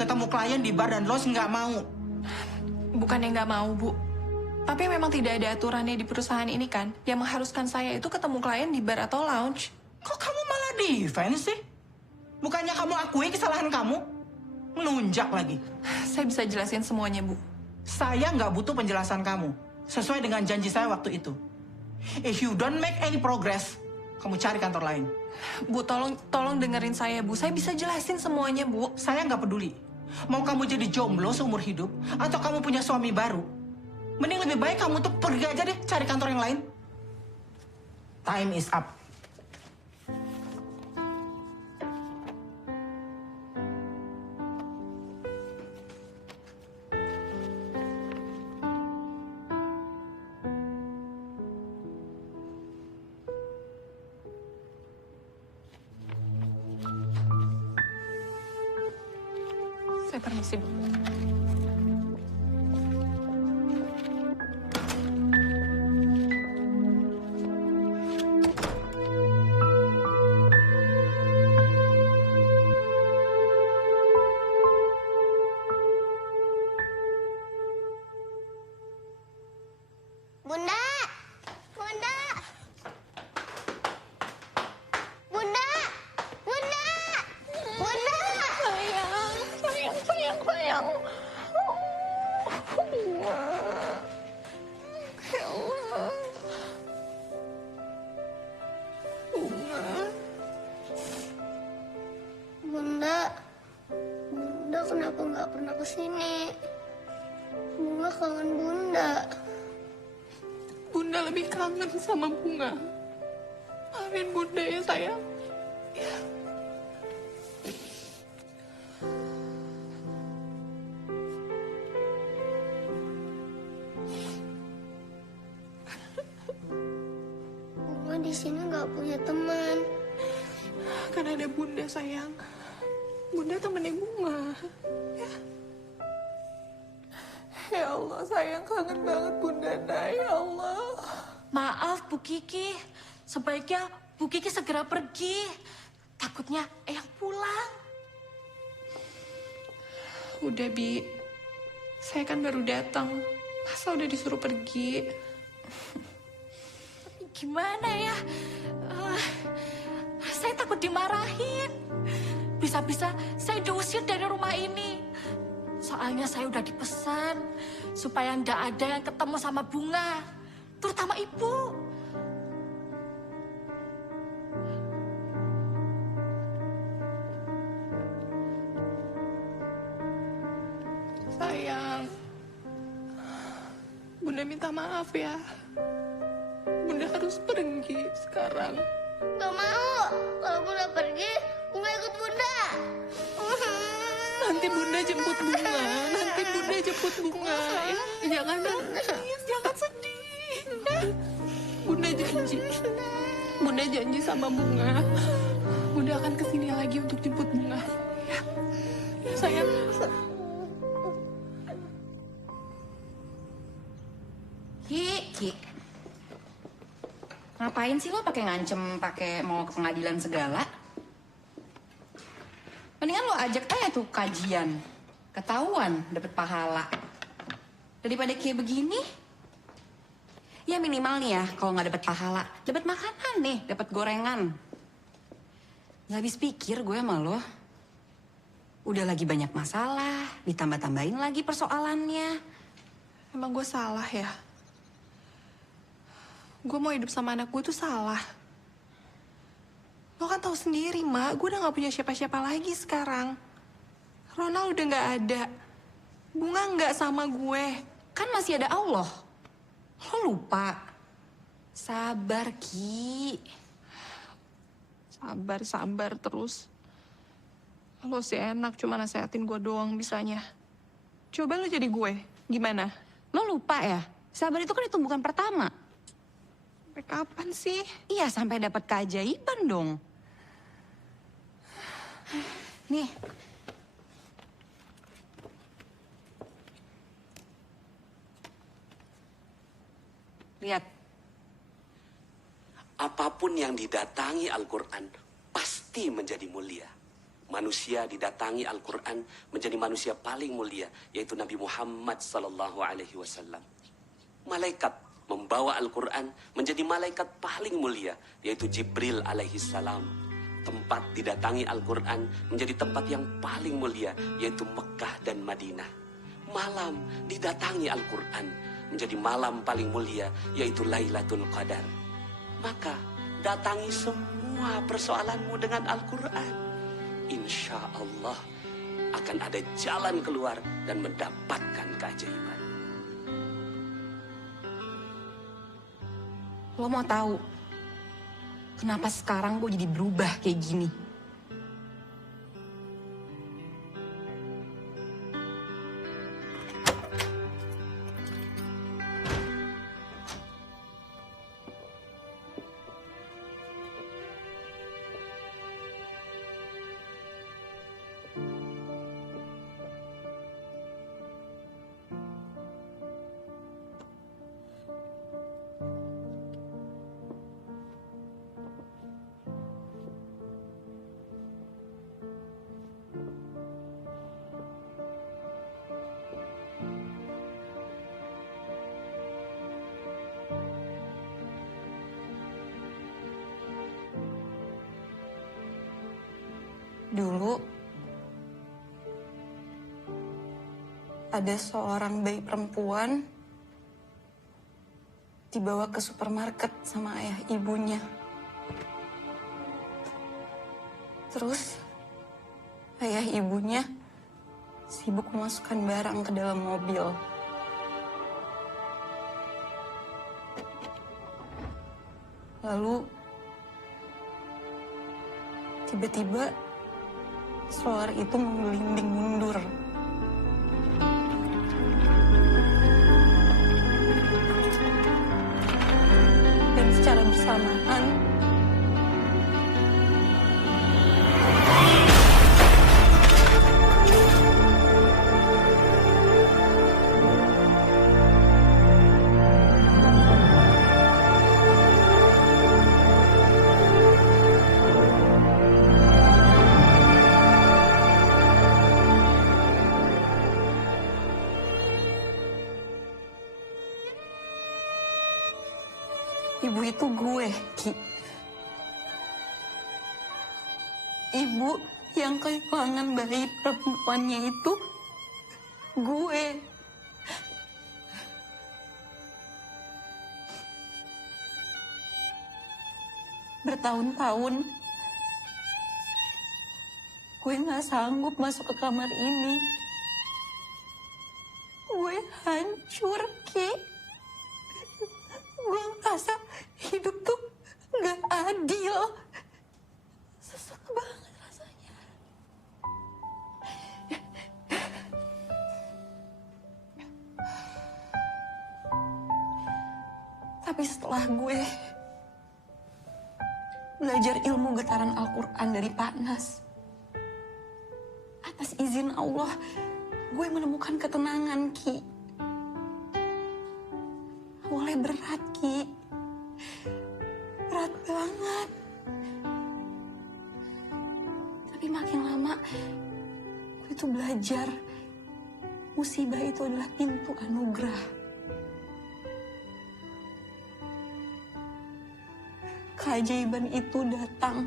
Ketemu klien di bar dan los nggak mau. Bukannya nggak mau, Bu. Tapi memang tidak ada aturannya di perusahaan ini kan, yang mengharuskan saya itu ketemu klien di bar atau lounge. Kok kamu malah defense sih? Bukannya kamu akui kesalahan kamu? Melunjak lagi. Saya bisa jelasin semuanya, Bu. Saya nggak butuh penjelasan kamu. Sesuai dengan janji saya waktu itu. If you don't make any progress, kamu cari kantor lain. Bu, tolong dengerin saya, Bu. Saya bisa jelasin semuanya, Bu. Saya nggak peduli. Mau kamu jadi jomblo seumur hidup, atau kamu punya suami baru, mending lebih baik kamu tuh pergi aja deh, cari kantor yang lain. Time is up. Saya permisi, Bu. Bunda! Bunda! Bunda! Bunda! Bunda! Sayang. Ya Allah. Bunda, kenapa nggak pernah kesini? Bunga kangen Bunda. Bunda lebih kangen sama Bunga. Maafin Bunda ya, sayang. Ya. Bunga di sini nggak punya teman. Kan ada Bunda, sayang. Bunda temennya Bunga. Ya. Ya Allah, sayang, kangen banget Bunda. Ya Allah. Maaf Bu Kiki, sebaiknya Bu Kiki segera pergi. Takutnya Eyang pulang. Udah, Bi. Saya kan baru datang. Masa udah disuruh pergi? Gimana ya? Saya takut dimarahin. Bisa-bisa saya diusir dari rumah ini. Soalnya saya udah dipesan supaya ndak ada yang ketemu sama Bunga, terutama Ibu. Sayang, Bunda minta maaf ya. Bunda harus pergi sekarang. Gak mau. Kalau Bunda pergi, Bunga ikut Bunda. Nanti Bunda jemput Bunga. Nanti Bunda jemput Bunga. Jangan nangis, jangan sedih. Bunda janji. Bunda janji sama Bunga. Bunda akan kesini lagi untuk jemput Bunga. Ya, sayang. Ki. Ngapain sih lo pakai ngancem, pakai mau ke pengadilan segala? Mendingan lo ajak aja tuh kajian. Ketahuan dapet pahala. Daripada kayak begini. Ya minimal nih ya, kalau nggak dapet pahala, dapet makanan nih, dapet gorengan. Nggak habis pikir gue sama lo. Udah lagi banyak masalah, ditambah-tambahin lagi persoalannya. Emang gue salah ya? Gue mau hidup sama anak gue tuh salah. Lo kan tahu sendiri, Mak. Gue udah gak punya siapa-siapa lagi sekarang. Ronald udah gak ada. Bunga gak sama gue. Kan masih ada Allah. Lo lupa. Sabar, Ki. Sabar terus. Lo sih enak cuma nasehatin gue doang bisanya. Coba lo jadi gue. Gimana? Lo lupa ya? Sabar itu kan tumbukan pertama. Sampai kapan sih? Iya, sampai dapat keajaiban dong. Nih. Lihat. Apapun yang didatangi Al-Quran pasti menjadi mulia. Manusia didatangi Al-Quran menjadi manusia paling mulia, yaitu Nabi Muhammad SAW. Malaikat membawa Al-Quran menjadi malaikat paling mulia, yaitu Jibril alaihissalam. Tempat didatangi Al-Quran menjadi tempat yang paling mulia, yaitu Mekah dan Madinah. Malam didatangi Al-Quran menjadi malam paling mulia, yaitu Lailatul Qadar. Maka datangi semua persoalanmu dengan Al-Quran. Insya Allah akan ada jalan keluar dan mendapatkan keajaiban. Lo mau tahu kenapa sekarang gue jadi berubah kayak gini? Dulu ada seorang bayi perempuan dibawa ke supermarket sama ayah ibunya. Terus ayah ibunya sibuk memasukkan barang ke dalam mobil. Lalu tiba-tiba stroller itu menggelinding mundur. Dan secara bersamaan ibu itu gue, Ki. Ibu yang kehilangan bayi perempuannya itu gue. Bertahun-tahun gue gak sanggup masuk ke kamar ini. Gue hancur, Ki. Gue ngerasa hidup tuh Nggak adil. Sesek banget rasanya. Tapi setelah gue belajar ilmu getaran Al-Quran dari Pak Nas, atas izin Allah, gue menemukan ketenangan, Ki. Awalnya berat, Ki. Berat banget. Tapi makin lama, gue tuh belajar musibah itu adalah pintu anugerah. Keajaiban itu datang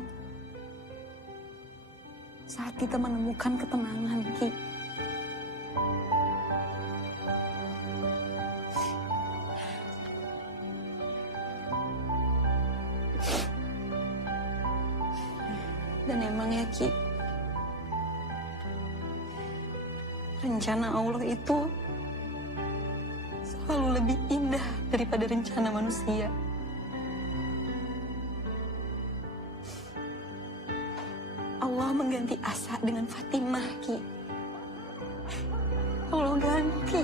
saat kita menemukan ketenangan, Ki. Dan emangnya, Ki, rencana Allah itu selalu lebih indah daripada rencana manusia. Allah mengganti Asa dengan Fatimah, Ki. Allah ganti.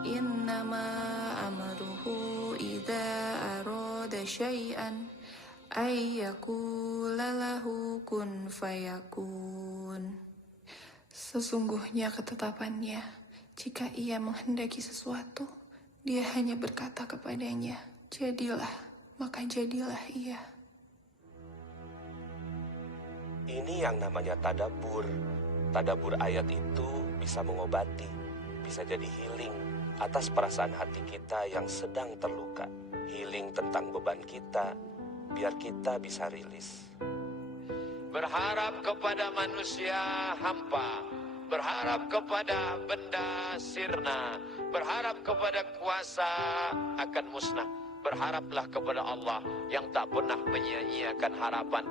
Innama amruhu idza arada syai'an ayyakula lahu kun fayakun. Sesungguhnya ketetapannya, jika ia menghendaki sesuatu, dia hanya berkata kepadanya, jadilah, maka jadilah ia. Ini yang namanya tadabbur. Tadabbur ayat itu bisa mengobati, bisa jadi healing atas perasaan hati kita yang sedang terluka. Healing tentang beban kita, biar kita bisa rilis. Berharap kepada manusia hampa, berharap kepada benda sirna, berharap kepada kuasa akan musnah. Berharaplah kepada Allah yang tak pernah menyia-nyiakan harapan.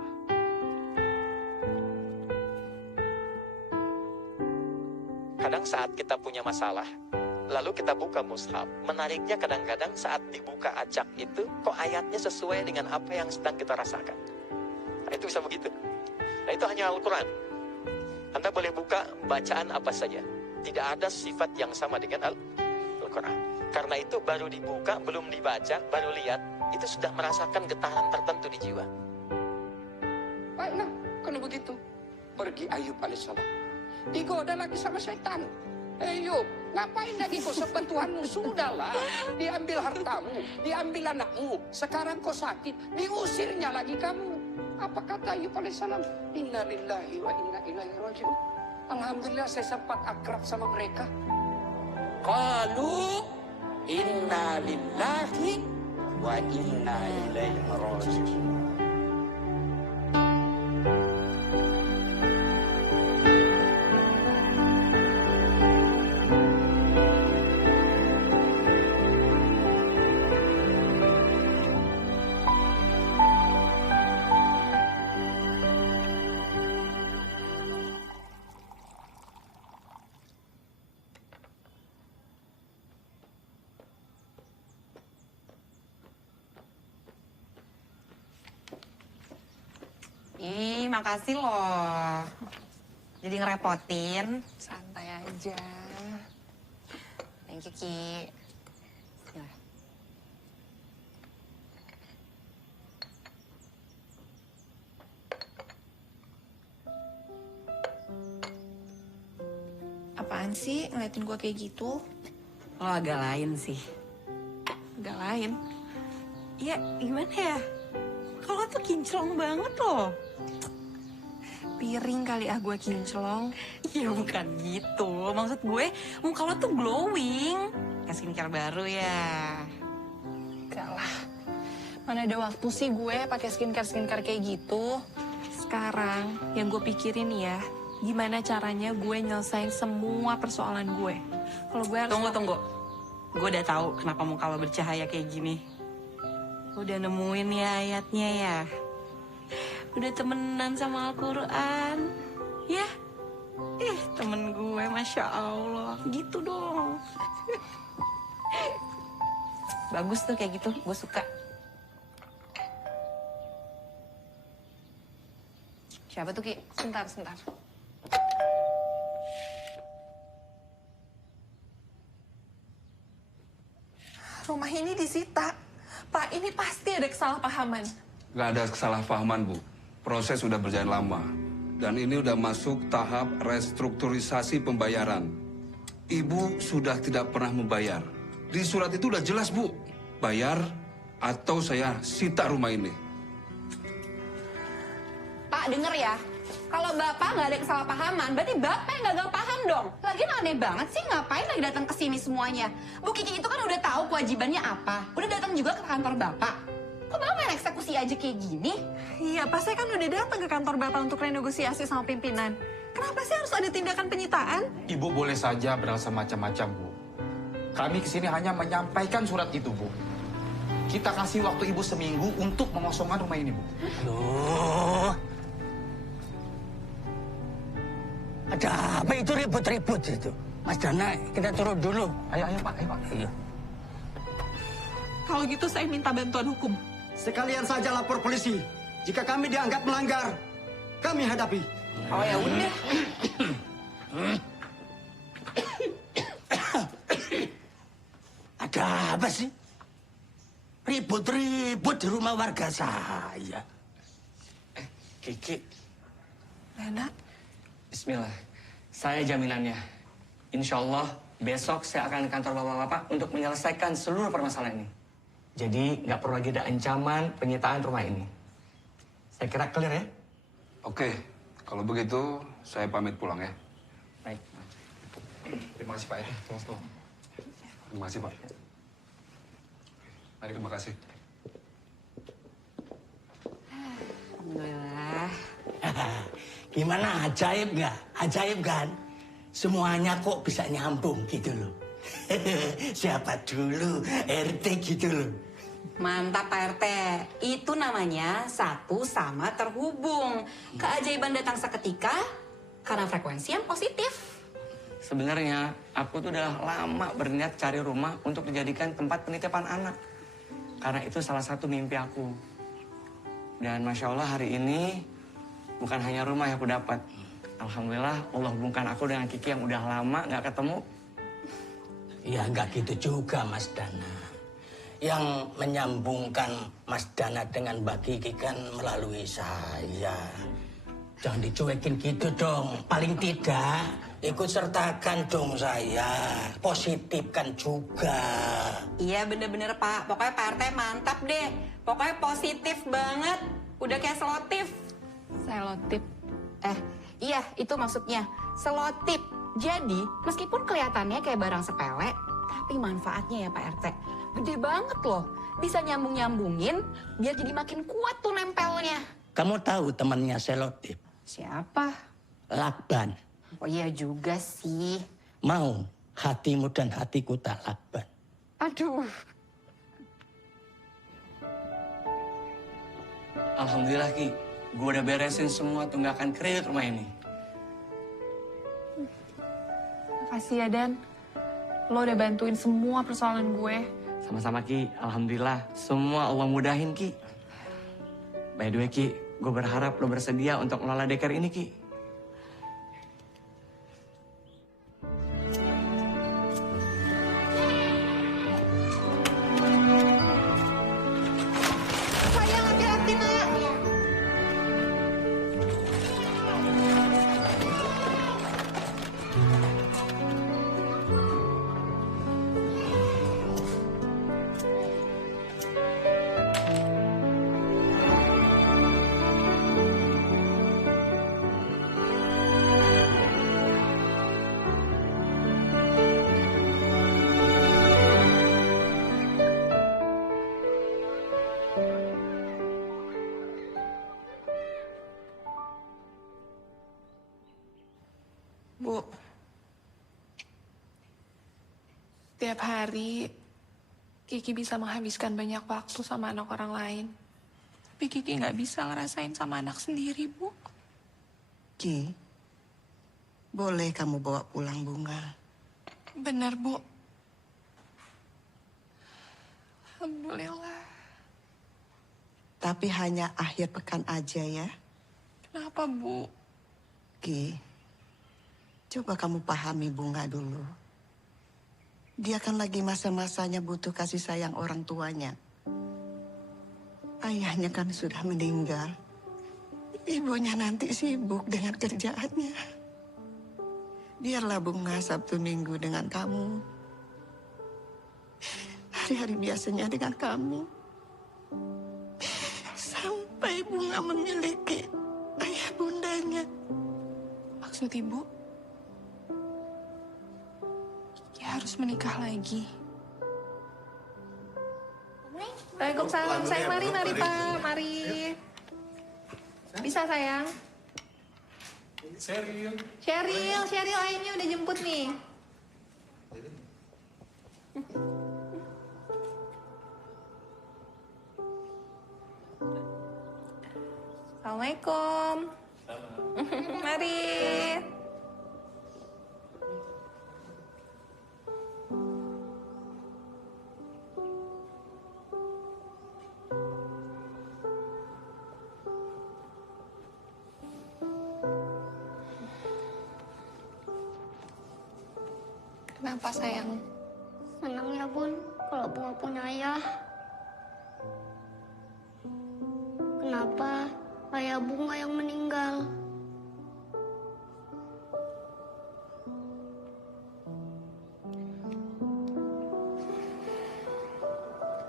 Kadang saat kita punya masalah, lalu kita buka mushaf. Menariknya kadang-kadang saat dibuka acak itu, kok ayatnya sesuai dengan apa yang sedang kita rasakan. Nah, itu bisa begitu. Nah, itu hanya Al-Quran. Anda boleh buka bacaan apa saja. Tidak ada sifat yang sama dengan Al-Quran. Karena itu baru dibuka, belum dibaca, baru lihat, itu sudah merasakan getaran tertentu di jiwa. Baiklah, kalau begitu, pergi Ayub alaihissalam. Digoda lagi sama setan. Ayub, ngapain lagi kau sempat Tuhanmu? Sudahlah, diambil hartamu, diambil anakmu. Sekarang kau sakit, diusirnya lagi kamu. Apa kata Ayub alaihissalam? Inna lillahi wa inna ilaihi raji'un. Alhamdulillah saya sempat akrab sama mereka. Qalu inna lillahi wa inna ilaihi raji'un. Ih, makasih loh. Jadi ngerepotin. Santai aja. Thank you, Ki. apaan sih ngeliatin gue kayak gitu? Lo agak lain sih. Agak lain. Ya gimana ya? Kalau tuh kinclong banget loh. Piring kali gue kinclong. Ya bukan gitu. Maksud gue muka lo tuh glowing. Kayak skincare baru ya. Enggak lah. Mana ada waktu sih gue pakai skincare kayak gitu. Sekarang yang gue pikirin ya, gimana caranya gue nyelesain semua persoalan gue. Kalau gue harus... Tunggu. Gue udah tahu kenapa muka lo bercahaya kayak gini. Lo udah nemuin ya ayatnya ya. Udah temenan sama Al-Quran. Ya. Temen gue, Masya Allah. Gitu dong. Bagus tuh kayak gitu, gue suka. Siapa tuh, Ki? Sebentar. Rumah ini disita. Pak, ini pasti ada kesalahpahaman. Nggak ada kesalahpahaman, Bu. Proses sudah berjalan lama. Dan ini udah masuk tahap restrukturisasi pembayaran. Ibu sudah tidak pernah membayar. Di surat itu udah jelas, Bu. Bayar atau saya sita rumah ini. Pak, denger ya. Kalau Bapak nggak ada kesalahpahaman, berarti Bapak yang gagal paham dong. Lagian aneh banget sih, ngapain lagi datang ke sini semuanya? Bu Kiki itu kan udah tahu kewajibannya apa. Udah datang juga ke kantor Bapak. Kok Bapak main eksekusi aja kayak gini? Iya, Pak, saya kan udah datang ke kantor Bapak untuk renegosiasi sama pimpinan. Kenapa sih harus ada tindakan penyitaan? Ibu boleh saja beralasan macam-macam, Bu. Kami kesini hanya menyampaikan surat itu, Bu. Kita kasih waktu Ibu seminggu untuk mengosongkan rumah ini, Bu. Loh. Ada apa itu ribut-ribut itu? Mas Dana, kita turun dulu. Ayo, Pak. Ayo. Kalau gitu saya minta bantuan hukum. Sekalian saja lapor polisi. Jika kami dianggap melanggar, kami hadapi. Oh ya udah. Ada apa sih? Ribut-ribut di rumah warga saya. Kiki, Lena, bismillah. Saya jaminannya. Insya Allah besok saya akan ke kantor bapak-bapak untuk menyelesaikan seluruh permasalahan ini. Jadi nggak perlu lagi ada ancaman penyitaan rumah ini. Saya kira clear ya? Oke, kalau begitu saya pamit pulang ya. Baik. Terima kasih, Pak. Terima kasih, Pak. Mari, terima kasih. Alhamdulillah. Gimana, ajaib nggak? Ajaib kan? Semuanya kok bisa nyambung gitu loh. Siapa dulu RT gitu loh. Mantap Pak RT. Itu namanya satu sama terhubung. Keajaiban datang seketika karena frekuensi yang positif. Sebenarnya aku tuh udah lama berniat cari rumah untuk dijadikan tempat penitipan anak. Karena itu salah satu mimpi aku. Dan Masya Allah hari ini bukan hanya rumah yang aku dapat. Alhamdulillah Allah hubungkan aku dengan Kiki yang udah lama nggak ketemu. Ya nggak gitu juga Mas Dana. Yang menyambungkan Mas Dana dengan Mbak Kiki kan melalui saya. Jangan dicuekin gitu dong. Paling tidak ikut sertakan dong saya. Positifkan juga. Iya bener-bener Pak. Pokoknya Pak RT mantap deh. Pokoknya positif banget. Udah kayak selotip. Selotip. Iya, itu maksudnya. Selotip. Jadi, meskipun kelihatannya kayak barang sepele, tapi manfaatnya ya Pak RT. Gede banget loh. Bisa nyambung-nyambungin biar jadi makin kuat tuh nempelnya. Kamu tahu temannya selotip? Siapa? Lakban. Oh iya juga sih. Mau hatimu dan hatiku tak lakban. Aduh. Alhamdulillah Ki, gue udah beresin semua tunggakan kredit rumah ini. Makasih ya Dan. Lo udah bantuin semua persoalan gue. Sama-sama Ki, Alhamdulillah semua Allah mudahin Ki. By the way Ki, gue berharap lo bersedia untuk ngelola daycare ini Ki. Sayang, hati-hati nak. Bu. Tiap hari, Kiki bisa menghabiskan banyak waktu sama anak orang lain. Tapi Kiki nggak bisa ngerasain sama anak sendiri, Bu. Ki, boleh kamu bawa pulang Bunga? Benar, Bu. Alhamdulillah. Tapi hanya akhir pekan aja ya. Kenapa, Bu? Ki, coba kamu pahami Bunga dulu. Dia kan lagi masa-masanya butuh kasih sayang orang tuanya. Ayahnya kan sudah meninggal. Ibunya nanti sibuk dengan kerjaannya. Biarlah Bunga Sabtu Minggu dengan kamu. Hari-hari biasanya dengan kami. Sampai Bunga memiliki ayah bundanya. Maksud Ibu? Kiki harus menikah lagi. Waalaikumsalam, sayang. Mari Pak, mari. Bisa sayang? Cheryl ayahnya udah jemput nih. Assalamualaikum. Mari. Kenapa, sayang? Senang ya, Bun, kalau Bunga punya ayah. Kenapa ayah Bunga yang meninggal?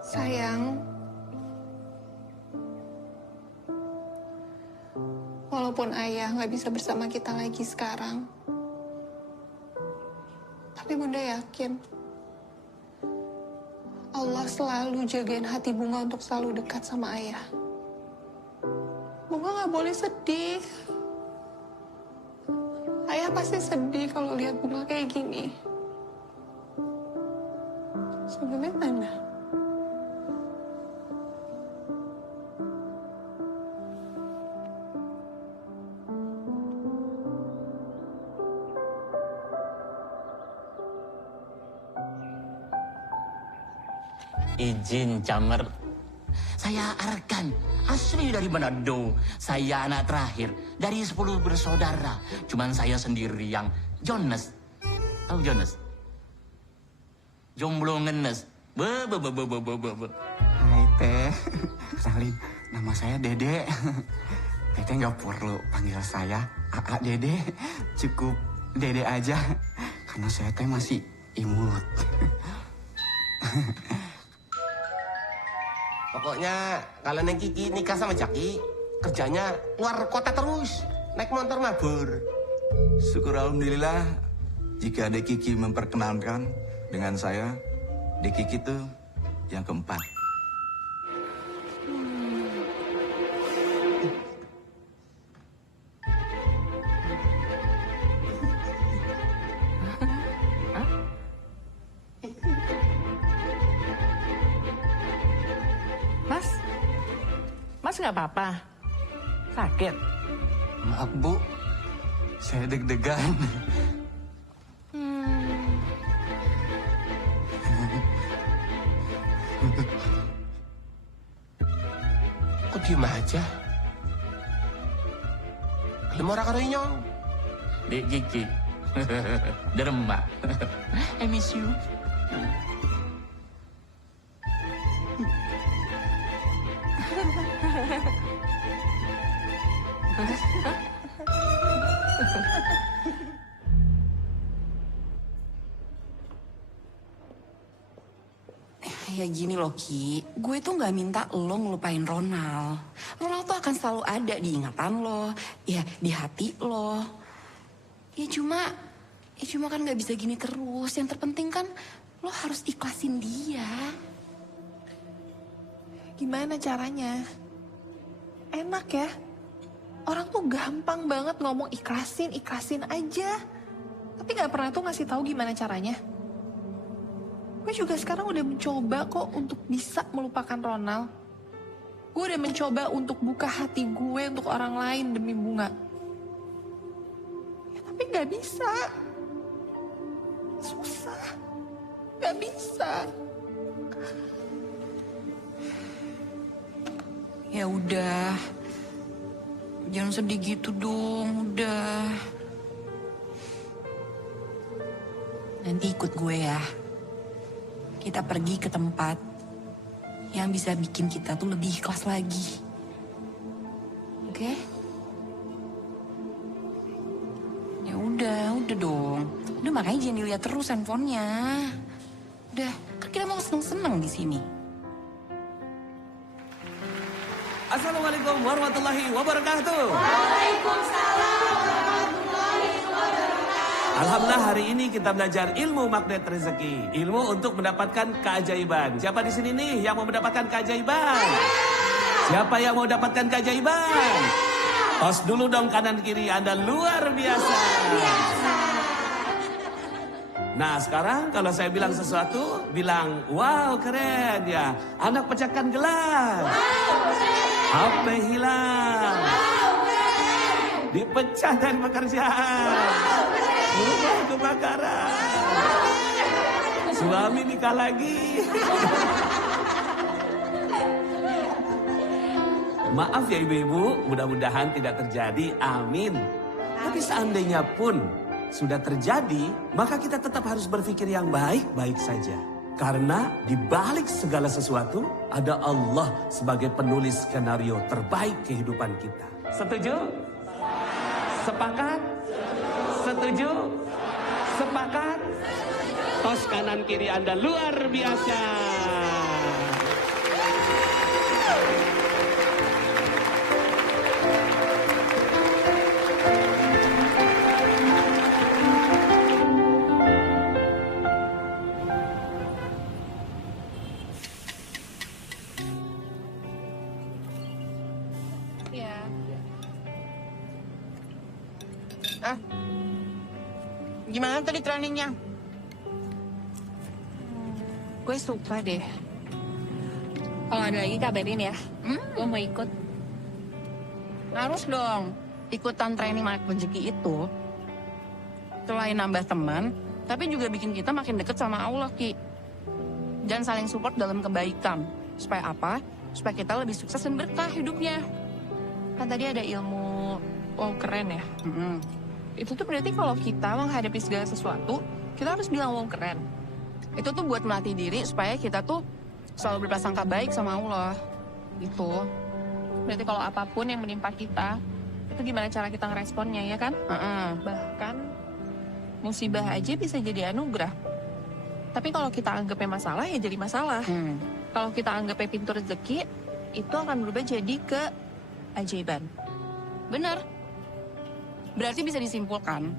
Sayang, walaupun ayah nggak bisa bersama kita lagi sekarang, tapi Bunda yakin Allah selalu jagain hati Bunga untuk selalu dekat sama ayah. Bunga nggak boleh sedih. Ayah pasti sedih kalau lihat Bunga kayak gini. Sebelumnya mana? Izin Camer, saya Arkan, asli dari Manado. Saya anak terakhir dari 10 bersaudara. Cuman saya sendiri yang Jonas. Tahu Jonas? Jomblo ngenes. Hai Teh, kenalin, nama saya Dede. Teteh nggak perlu panggil saya Aa Dede, cukup Dede aja. Karena saya teh masih imut. Pokoknya kalau Neng Kiki nikah sama Jaki, kerjanya keluar kota terus, naik motor mabur. Syukur alhamdulillah jika Dek Kiki memperkenalkan dengan saya, Dek Kiki itu yang keempat. Mas nggak apa-apa? Sakit? Maaf Bu, saya deg-degan. Kok diem aja? Lemora karo inyong. Dek Kiki, derma. I miss you. Ya gini loh Ki, gue tuh gak minta lo ngelupain Ronald. Ronald tuh akan selalu ada di ingatan lo, ya di hati lo. Ya cuma kan gak bisa gini terus. Yang terpenting kan lo harus ikhlasin dia. Gimana caranya? Enak ya? Orang tuh gampang banget ngomong ikhlasin aja. Tapi gak pernah tuh ngasih tahu gimana caranya. Gue juga sekarang udah mencoba kok untuk bisa melupakan Ronald. Gue udah mencoba untuk buka hati gue untuk orang lain demi Bunga. Ya, tapi gak bisa. Susah. Gak bisa. Ya udah. Jangan sedih gitu dong, udah. Nanti ikut gue ya. Kita pergi ke tempat yang bisa bikin kita tuh lebih ikhlas lagi. Oke? Ya udah dong. Udah makanya jangan dilihat terus handphonenya. Udah, kan kita mau seneng-seneng di sini. Assalamualaikum warahmatullahi wabarakatuh. Waalaikumsalam warahmatullahi wabarakatuh. Alhamdulillah hari ini kita belajar ilmu magnet rezeki. Ilmu untuk mendapatkan keajaiban. Siapa di sini nih yang mau mendapatkan keajaiban? Siapa yang mau dapatkan keajaiban? Tos dulu dong kanan kiri, Anda luar biasa. Nah sekarang kalau saya bilang sesuatu, bilang wow keren ya. Anak pecahkan gelas. HP hilang. Dipecah dari pekerjaan. Rumah kebakaran. Suami nikah lagi. Maaf ya ibu-ibu, mudah-mudahan tidak terjadi, amin. Tapi seandainya pun sudah terjadi, maka kita tetap harus berpikir yang baik-baik saja. Karena di balik segala sesuatu, ada Allah sebagai penulis skenario terbaik kehidupan kita. Setuju? Sepakat? Setuju? Sepakat? Tos kanan kiri Anda luar biasa. Gimana tadi trainingnya? Gue suka deh. Kalau ada lagi kabarin ya. Gue mau ikut. Harus dong. Ikutan training magnet rezeki itu selain nambah teman, tapi juga bikin kita makin deket sama Allah, Ki. Dan saling support dalam kebaikan. Supaya apa? Supaya kita lebih sukses dan berkah hidupnya. Kan tadi ada ilmu, wow keren ya. Itu tuh berarti kalau kita menghadapi segala sesuatu, kita harus bilang wow keren. Itu tuh buat melatih diri supaya kita tuh selalu berprasangka baik sama Allah. Gitu. Berarti kalau apapun yang menimpa kita, itu gimana cara kita ngeresponnya ya kan? Bahkan musibah aja bisa jadi anugerah. Tapi kalau kita anggapnya masalah, ya jadi masalah. Kalau kita anggapnya pintu rezeki, itu akan berubah jadi keajaiban. Bener. Berarti bisa disimpulkan,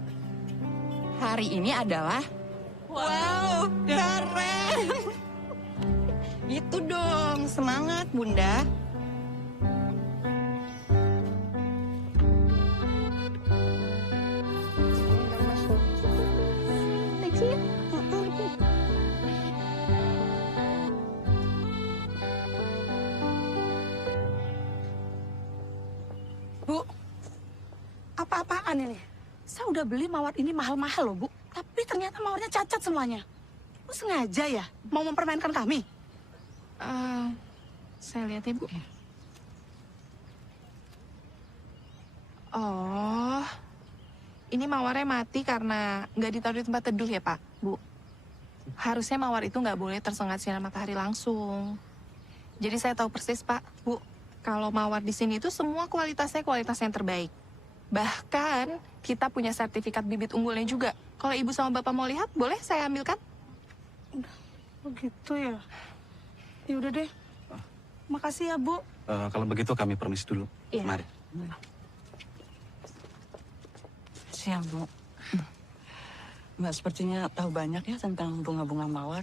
hari ini adalah wow, keren. Itu dong, semangat Bunda. Bu, apa-apaan ini? Saya udah beli mawar ini mahal-mahal loh, Bu. Tapi ternyata mawarnya cacat semuanya. Bu sengaja ya mau mempermainkan kami? Saya lihat ya, Bu. Oh, ini mawarnya mati karena nggak ditaruh di tempat teduh ya, Pak, Bu. Harusnya mawar itu nggak boleh tersengat sinar matahari langsung. Jadi saya tahu persis, Pak, Bu. Kalau mawar di sini itu semua kualitasnya kualitas yang terbaik. Bahkan kita punya sertifikat bibit unggulnya juga. Kalau ibu sama bapak mau lihat, boleh saya ambilkan? Begitu ya. Ya udah deh. Makasih ya, Bu. Kalau begitu kami permisi dulu. Iya. Mari. Siap, Bu. Mbak sepertinya tahu banyak ya tentang bunga-bunga mawar.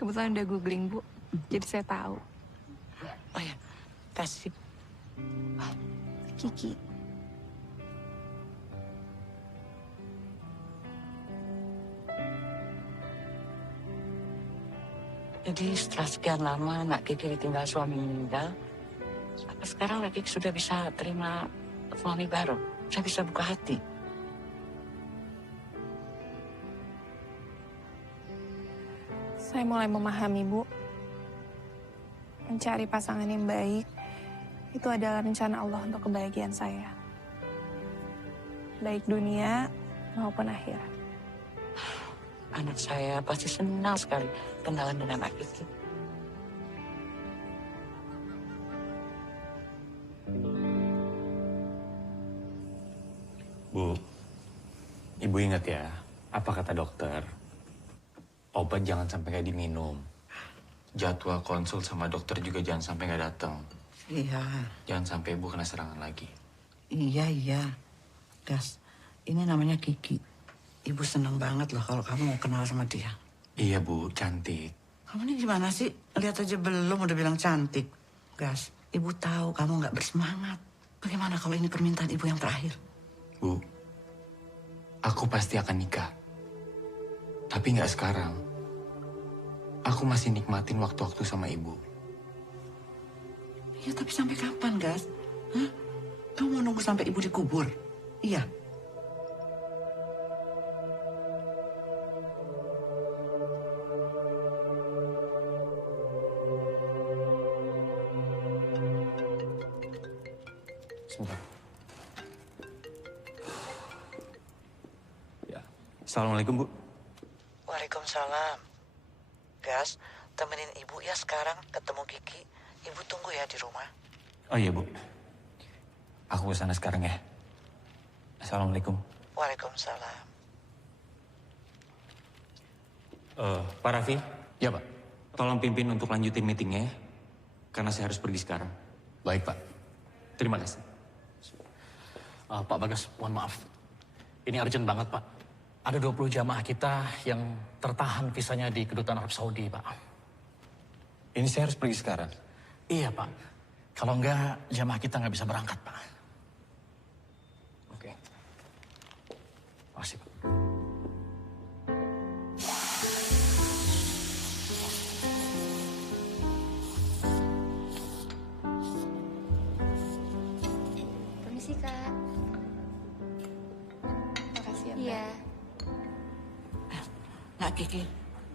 Kebetulan udah googling, Bu. Jadi saya tahu. Oh ya, kasih. Kiki. Jadi setelah sekian lama Nak Kiki ditinggal suami meninggal, apa sekarang Nak Kiki sudah bisa terima suami baru? Saya bisa buka hati. Saya mulai memahami, Bu. Mencari pasangan yang baik itu adalah rencana Allah untuk kebahagiaan saya. Baik dunia maupun akhirat. Anak saya pasti senang sekali kenalan dengan Nak Kiki. Bu, Ibu ingat ya, apa kata dokter? Obat jangan sampai nggak diminum. Jadwal konsul sama dokter juga jangan sampai nggak datang. Iya. Jangan sampai Ibu kena serangan lagi. Iya. Gas, ini namanya Kiki. Ibu seneng banget loh kalau kamu mau kenal sama dia. Iya Bu, cantik. Kamu ini gimana sih? Lihat aja belum udah bilang cantik. Gas, Ibu tahu kamu nggak bersemangat. Bagaimana kalau ini permintaan Ibu yang terakhir? Bu, aku pasti akan nikah. Tapi nggak sekarang. Aku masih nikmatin waktu-waktu sama Ibu. Iya, tapi sampai kapan, Gas? Hah? Kamu mau nunggu sampai Ibu dikubur? Iya. Sebentar. Ya. Assalamualaikum, Bu. Waalaikumsalam. Gas, temenin Ibu ya sekarang ketemu Kiki. Ibu tunggu ya di rumah. Oh iya, Bu. Aku kesana sekarang ya. Assalamualaikum. Waalaikumsalam. Pak Raffi? Ya, Pak. Tolong pimpin untuk lanjutin meetingnya ya. Karena saya harus pergi sekarang. Baik, Pak. Terima kasih. Pak Bagas, mohon maaf. Ini urgent banget, Pak. Ada 20 jamaah kita yang tertahan visanya di Kedutaan Arab Saudi, Pak. Ini saya harus pergi sekarang? Iya, Pak. Kalau enggak, jamaah kita nggak bisa berangkat, Pak. Oke. Makasih, Pak. Permisi, Kak. Makasih ya, Mbak. Iya. Nak Kiki,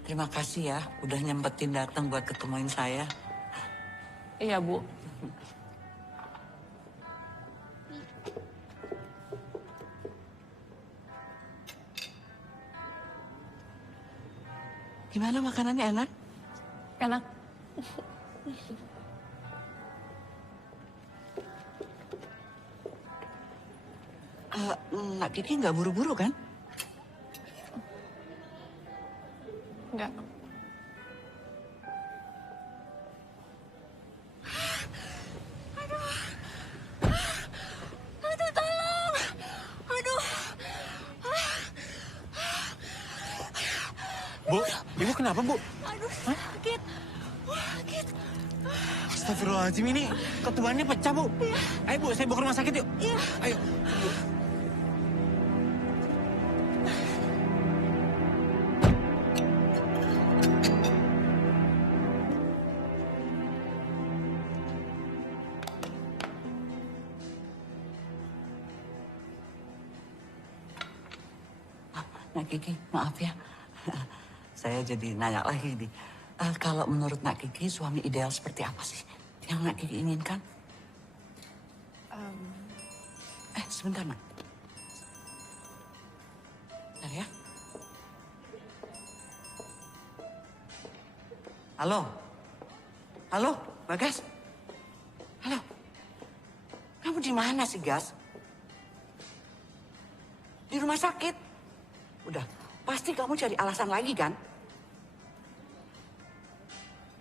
terima kasih ya udah nyempetin datang buat ketemuin saya. Iya, Bu. Gimana makanannya, enak? Enak. Nak Kiki nggak buru-buru kan? Enggak. Aduh, tolong. Aduh. Bu, Ibu kenapa, Bu? Aduh, sakit. Sakit. Astagfirullahaladzim, ini ketubannya pecah, Bu. Ayo, Bu, saya bawa ke rumah sakit yuk. Iya. Ayo. Nak Kiki, maaf ya. Saya jadi nanya lagi nih. Kalau menurut Nak Kiki, suami ideal seperti apa sih yang Nak Kiki inginkan? Sebentar, Nak. Bentar ya. Halo? Halo, Bagas? Halo? Kamu di mana sih, Gas? Di rumah sakit? Udah, pasti kamu cari alasan lagi kan?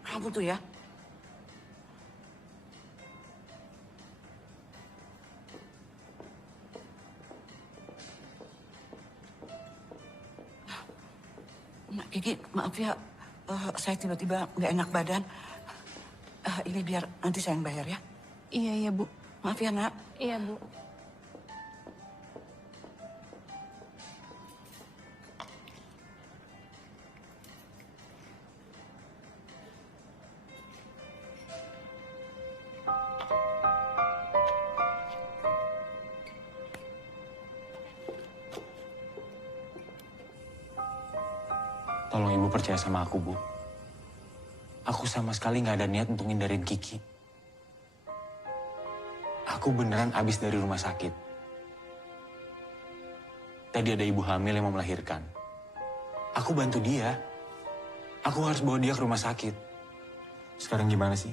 Kamu tuh ya. Nak Kiki, maaf ya, saya tiba-tiba nggak enak badan. Ini biar nanti saya yang bayar ya. Iya, Bu. Maaf ya, Nak. Iya, Bu. Tolong Ibu percaya sama aku, Bu. Aku sama sekali nggak ada niat untuk ngindarin Kiki. Aku beneran abis dari rumah sakit. Tadi ada ibu hamil yang mau melahirkan. Aku bantu dia. Aku harus bawa dia ke rumah sakit. Sekarang gimana sih?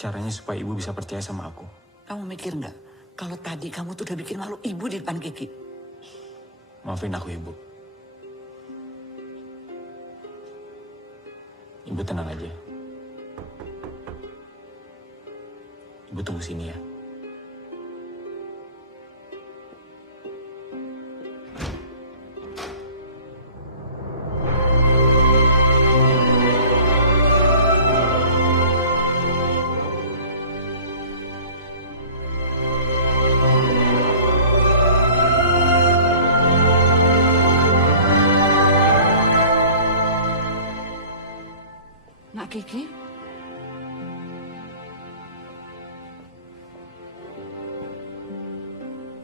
Caranya supaya ibu bisa percaya sama aku. Kamu mikir nggak kalau tadi kamu tuh udah bikin malu ibu di depan Kiki? Maafin aku, Ibu. Ibu tenang aja. Ibu tunggu sini ya. Nak Kiki?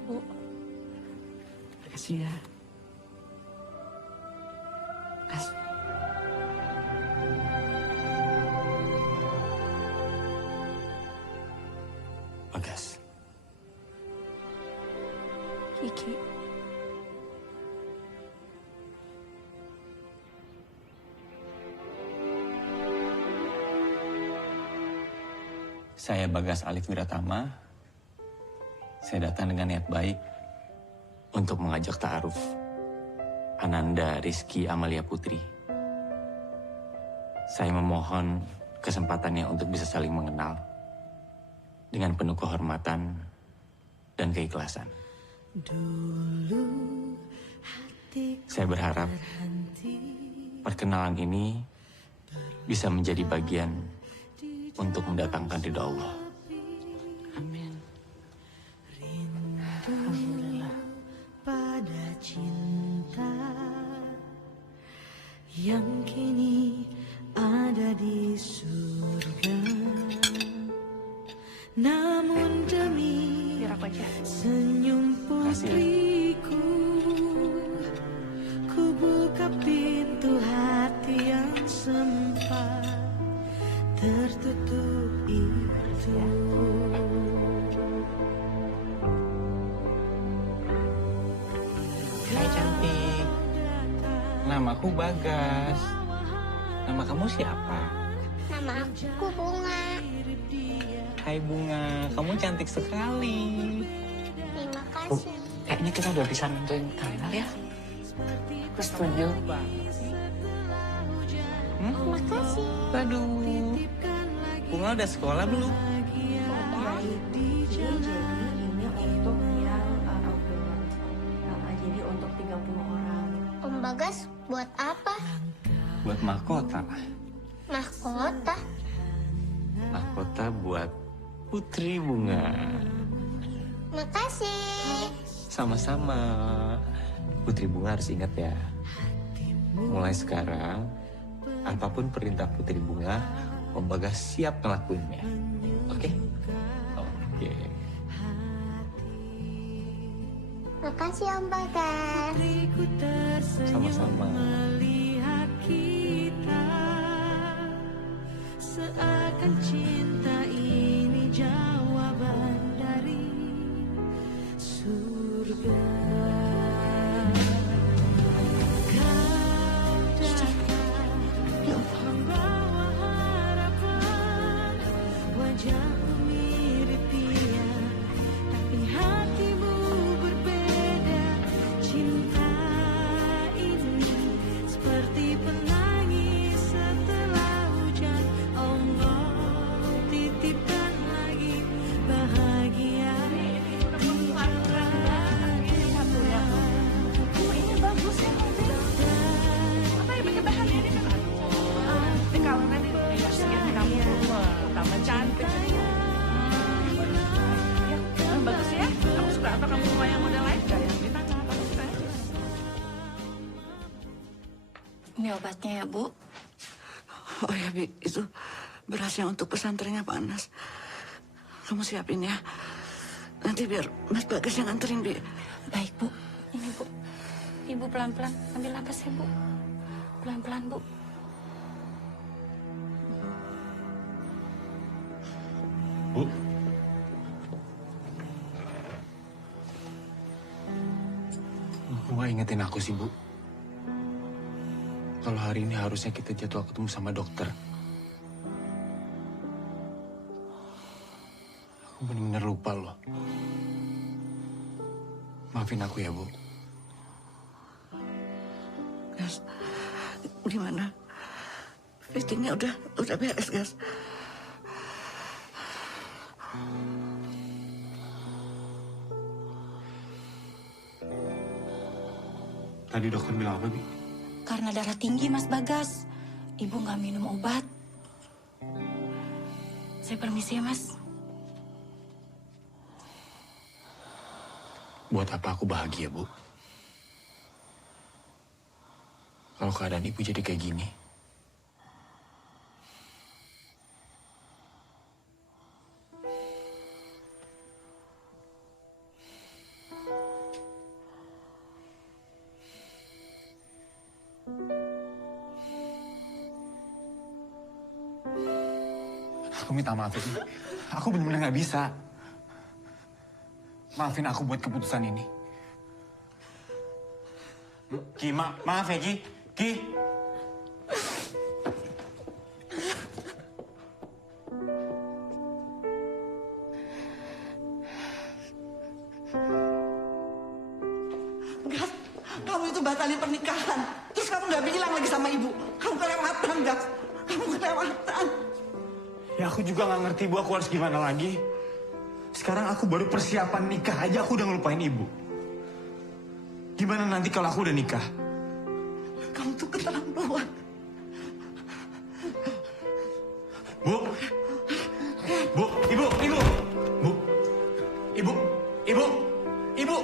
Bu. Makasih ya. Bagas. Kiki. Saya Bagas Alif Wiratama. Saya datang dengan niat baik untuk mengajak ta'aruf Ananda Rizky Amalia Putri. Saya memohon kesempatannya untuk bisa saling mengenal dengan penuh kehormatan dan keikhlasan. Saya berharap perkenalan ini bisa menjadi bagian untuk mendatangkan ridha Allah. Amin. Alhamdulillah. Pada cinta yang kini ada di surga, namun demi senyum putriku, ku buka pintu hati yang sempat tertutup itu. Hai cantik. Namaku Bagas. Nama kamu siapa? Nama aku Bunga. Hai Bunga, kamu cantik sekali. Terima kasih. Kayaknya kita udah bisa nentuin tanggal ya. Aku setuju. Makasih. Waduh. Bunga udah sekolah belum? Jadi untuk 30 orang. Om Bagas buat apa? Buat mahkota. Mahkota. Mahkota buat Putri Bunga. Makasih. Sama-sama. Putri Bunga harus ingat ya. Mulai sekarang, apapun perintah Putri Bunga, Om Bagas siap ngelakuinnya. Oke? Oke. Makasih Om Bagas. Sama-sama. Melihat kita seakan cinta ini jawaban dari surga. Wajahmu mirip dia, tapi hatimu berbeda. Cinta ini seperti penangis setelah hujan. Allah titipkan lagi bahagia. Ini bagus ya. Apa yang bikin bahagia ini kan? Nanti kalau nanti dikasih kamu tambah cantik. Bagus ya. Kamu suka apa? Kamu mau yang model lain gak? Yang di tangan. Kamu suka? Ini obatnya ya, Bu. Oh ya, Bi, itu berasnya untuk pesantrennya Pak Anas. Kamu siapin ya. Nanti biar Mas Bagas yang nganterin, Bi. Baik, Bu. Ini, Bu. Ibu pelan-pelan ambil napas ya, Bu. Pelan-pelan, Bu. Bu. Bu nggak ingetin aku sih, Bu. Kalau hari ini harusnya kita jadwal ketemu sama dokter. Aku benar-benar lupa loh. Maafin aku ya, Bu. Gas, gimana? Fittingnya udah beres, Gas. Tadi dokter bilang apa, Bi? Karena darah tinggi, Mas Bagas. Ibu nggak minum obat. Saya permisi ya, Mas. Buat apa aku bahagia, Bu? Kalau keadaan ibu jadi kayak gini. Aku minta maaf ya, Ki. Aku benar-benar nggak bisa. Maafin aku buat keputusan ini. Ki, maaf ya, Ki. Ki. Gas, kamu itu batalin pernikahan. Terus kamu nggak bilang lagi sama ibu. Kamu kelewatan, Gas. Kamu kelewatan. Ya aku juga nggak ngerti, Bu, aku harus gimana lagi. Sekarang aku baru persiapan nikah aja aku udah ngelupain ibu. Gimana nanti kalau aku udah nikah? Kamu tuh keterlaluan. Bu, Bu, ibu, ibu, Bu, ibu, ibu, ibu.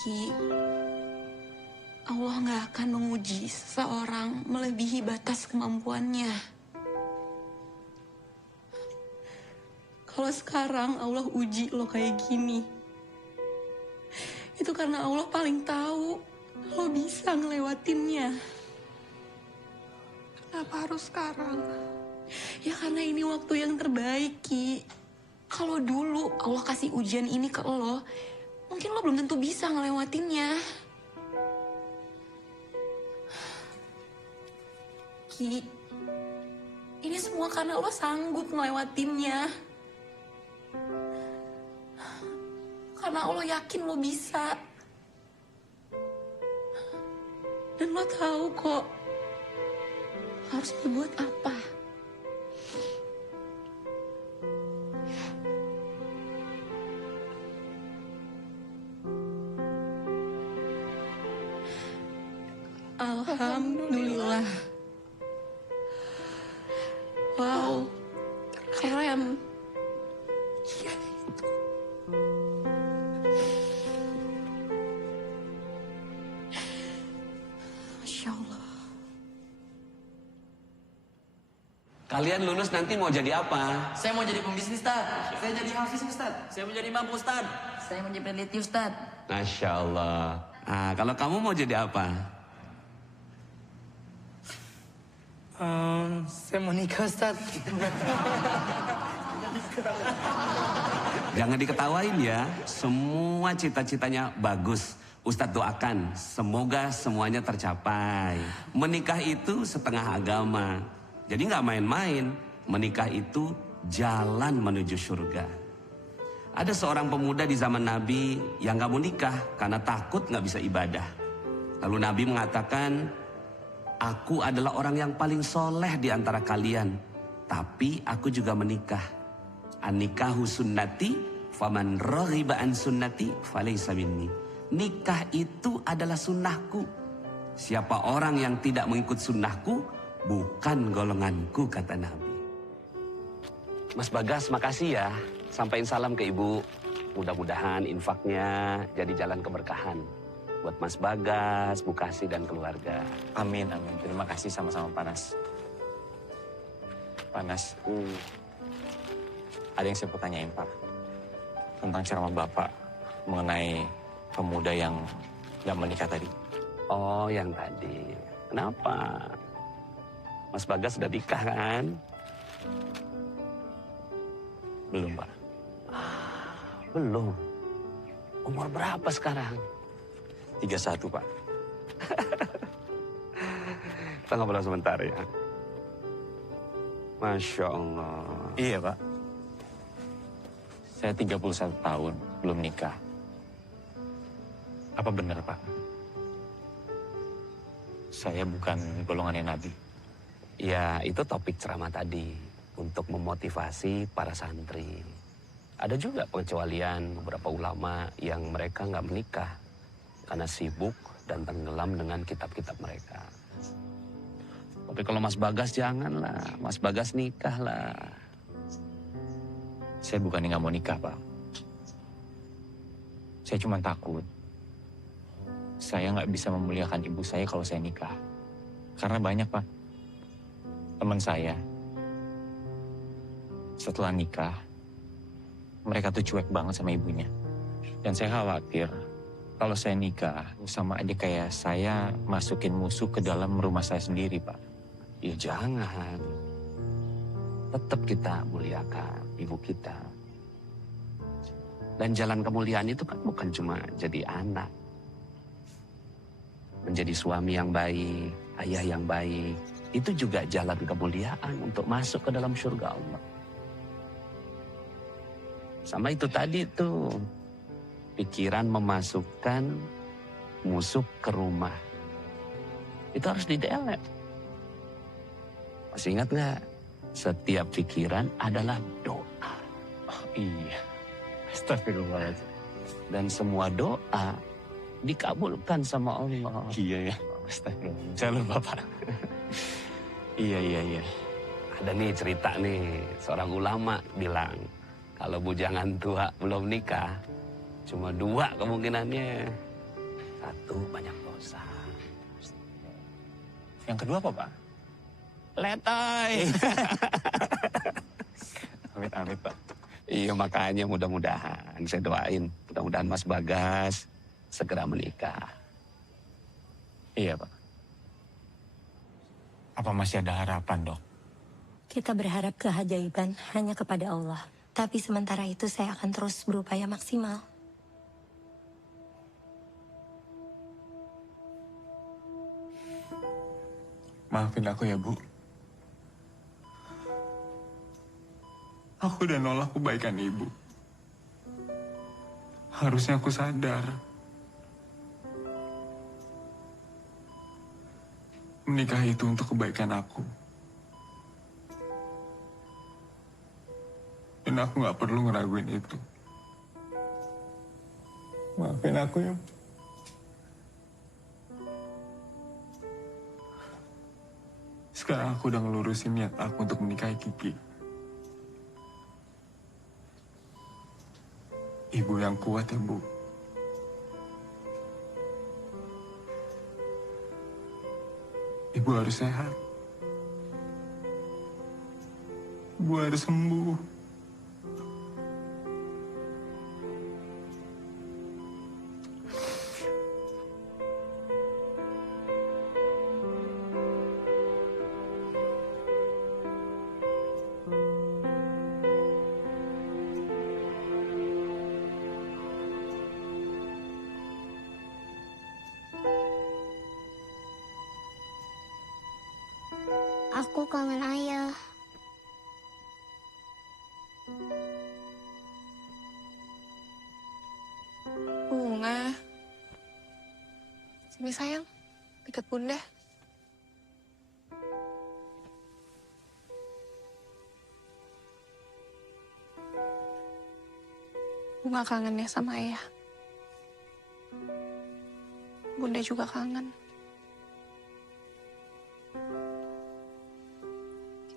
Ki, Allah nggak akan menguji seseorang melebihi batas kemampuannya. Kalau sekarang Allah uji lo kayak gini, itu karena Allah paling tahu lo bisa ngelewatinnya. Kenapa harus sekarang? Ya karena ini waktu yang terbaik, Ki. Kalau dulu Allah kasih ujian ini ke lo, mungkin lo belum tentu bisa ngelewatinnya. Ki, ini semua karena lo sanggup ngelewatinnya. Karena Allah yakin lo bisa. Dan lo tahu kok harus berbuat apa. Alhamdulillah. Wow, keren. Iya itu. Masya Allah. Kalian lulus nanti mau jadi apa? Saya mau jadi pembisnis, Ustaz. Saya jadi hafiz, Ustaz. Saya mau jadi imam, Ustaz. Saya mau jadi peneliti, Ustaz. Masya Allah. Nah, kalau kamu mau jadi apa? Saya mau nikah, Ustaz. Jangan diketawain ya. Semua cita-citanya bagus. Ustadz doakan, semoga semuanya tercapai. Menikah itu setengah agama. Jadi nggak main-main. Menikah itu jalan menuju surga. Ada seorang pemuda di zaman Nabi yang nggak mau nikah karena takut nggak bisa ibadah. Lalu Nabi mengatakan, aku adalah orang yang paling soleh di antara kalian. Tapi aku juga menikah. An-nikahu sunnati, faman raghiba an sunnati, falaysa minni. Nikah itu adalah sunnahku. Siapa orang yang tidak mengikut sunnahku, bukan golonganku, kata Nabi. Mas Bagas, makasih ya. Sampaikan salam ke ibu. Mudah-mudahan infaknya jadi jalan keberkahan buat Mas Bagas, Bu Kasih, dan keluarga. Amin, amin. Terima kasih sama-sama Panas. Panas, ada yang saya mau tanyain Pak. Tentang ceramah Bapak mengenai pemuda yang gak menikah tadi. Oh, yang tadi. Kenapa? Mas Bagas sudah nikah kan? Belum, Pak. Belum. Umur berapa sekarang? 31, Pak. Kita ngobrol sebentar ya. Masya Allah. Iya, Pak. Saya 31 tahun, belum nikah. Apa benar, Pak? Saya bukan golongannya Nabi. Ya, itu topik ceramah tadi. Untuk memotivasi para santri. Ada juga pengecualian beberapa ulama yang mereka nggak menikah. Karena sibuk dan tenggelam dengan kitab-kitab mereka. Tapi kalau Mas Bagas janganlah. Mas Bagas nikahlah. Saya bukannya nggak mau nikah, Pak. Saya cuma takut. Saya nggak bisa memuliakan ibu saya kalau saya nikah. Karena banyak, Pak. Teman saya, setelah nikah, mereka tuh cuek banget sama ibunya. Dan saya khawatir, kalau saya nikah, sama aja kayak saya masukin musuh ke dalam rumah saya sendiri, Pak. Ya jangan. Tetap kita muliakan ibu kita. Dan jalan kemuliaan itu kan bukan cuma jadi anak. Menjadi suami yang baik, ayah yang baik. Itu juga jalan kemuliaan untuk masuk ke dalam surga Allah. Sama itu tadi tuh. Pikiran memasukkan musuh ke rumah. Itu harus didelete. Masih ingat nggak? Setiap pikiran adalah doa. Oh iya. Astagfirullahaladzim. Dan semua doa dikabulkan sama Allah. Iya ya. Astagfirullah. Saya lupa, Pak. Iya. Ada nih cerita nih. Seorang ulama bilang. Kalau bujangan tua belum nikah. Cuma 2 kemungkinannya. 1, banyak dosa. Yang kedua apa, Pak? Letoy. Amit-amit, Pak. Iya, makanya mudah-mudahan saya doain. Mudah-mudahan Mas Bagas segera menikah. Iya, Pak. Apa masih ada harapan, Dok? Kita berharap keajaiban hanya kepada Allah. Tapi sementara itu saya akan terus berupaya maksimal. Maafin aku ya, Bu. Aku udah nolak kebaikan Ibu. Harusnya aku sadar. Menikah itu untuk kebaikan aku. Dan aku gak perlu ngeraguin itu. Maafin aku ya, Bu. Sekarang aku udah ngelurusin niat aku untuk menikahi Kiki. Ibu yang kuat ya, Bu. Ibu harus sehat. Ibu harus sembuh. Aku kangen ayah. Bunga. Sini sayang, deket bunda. Bunga kangen ya sama ayah. Bunda juga kangen.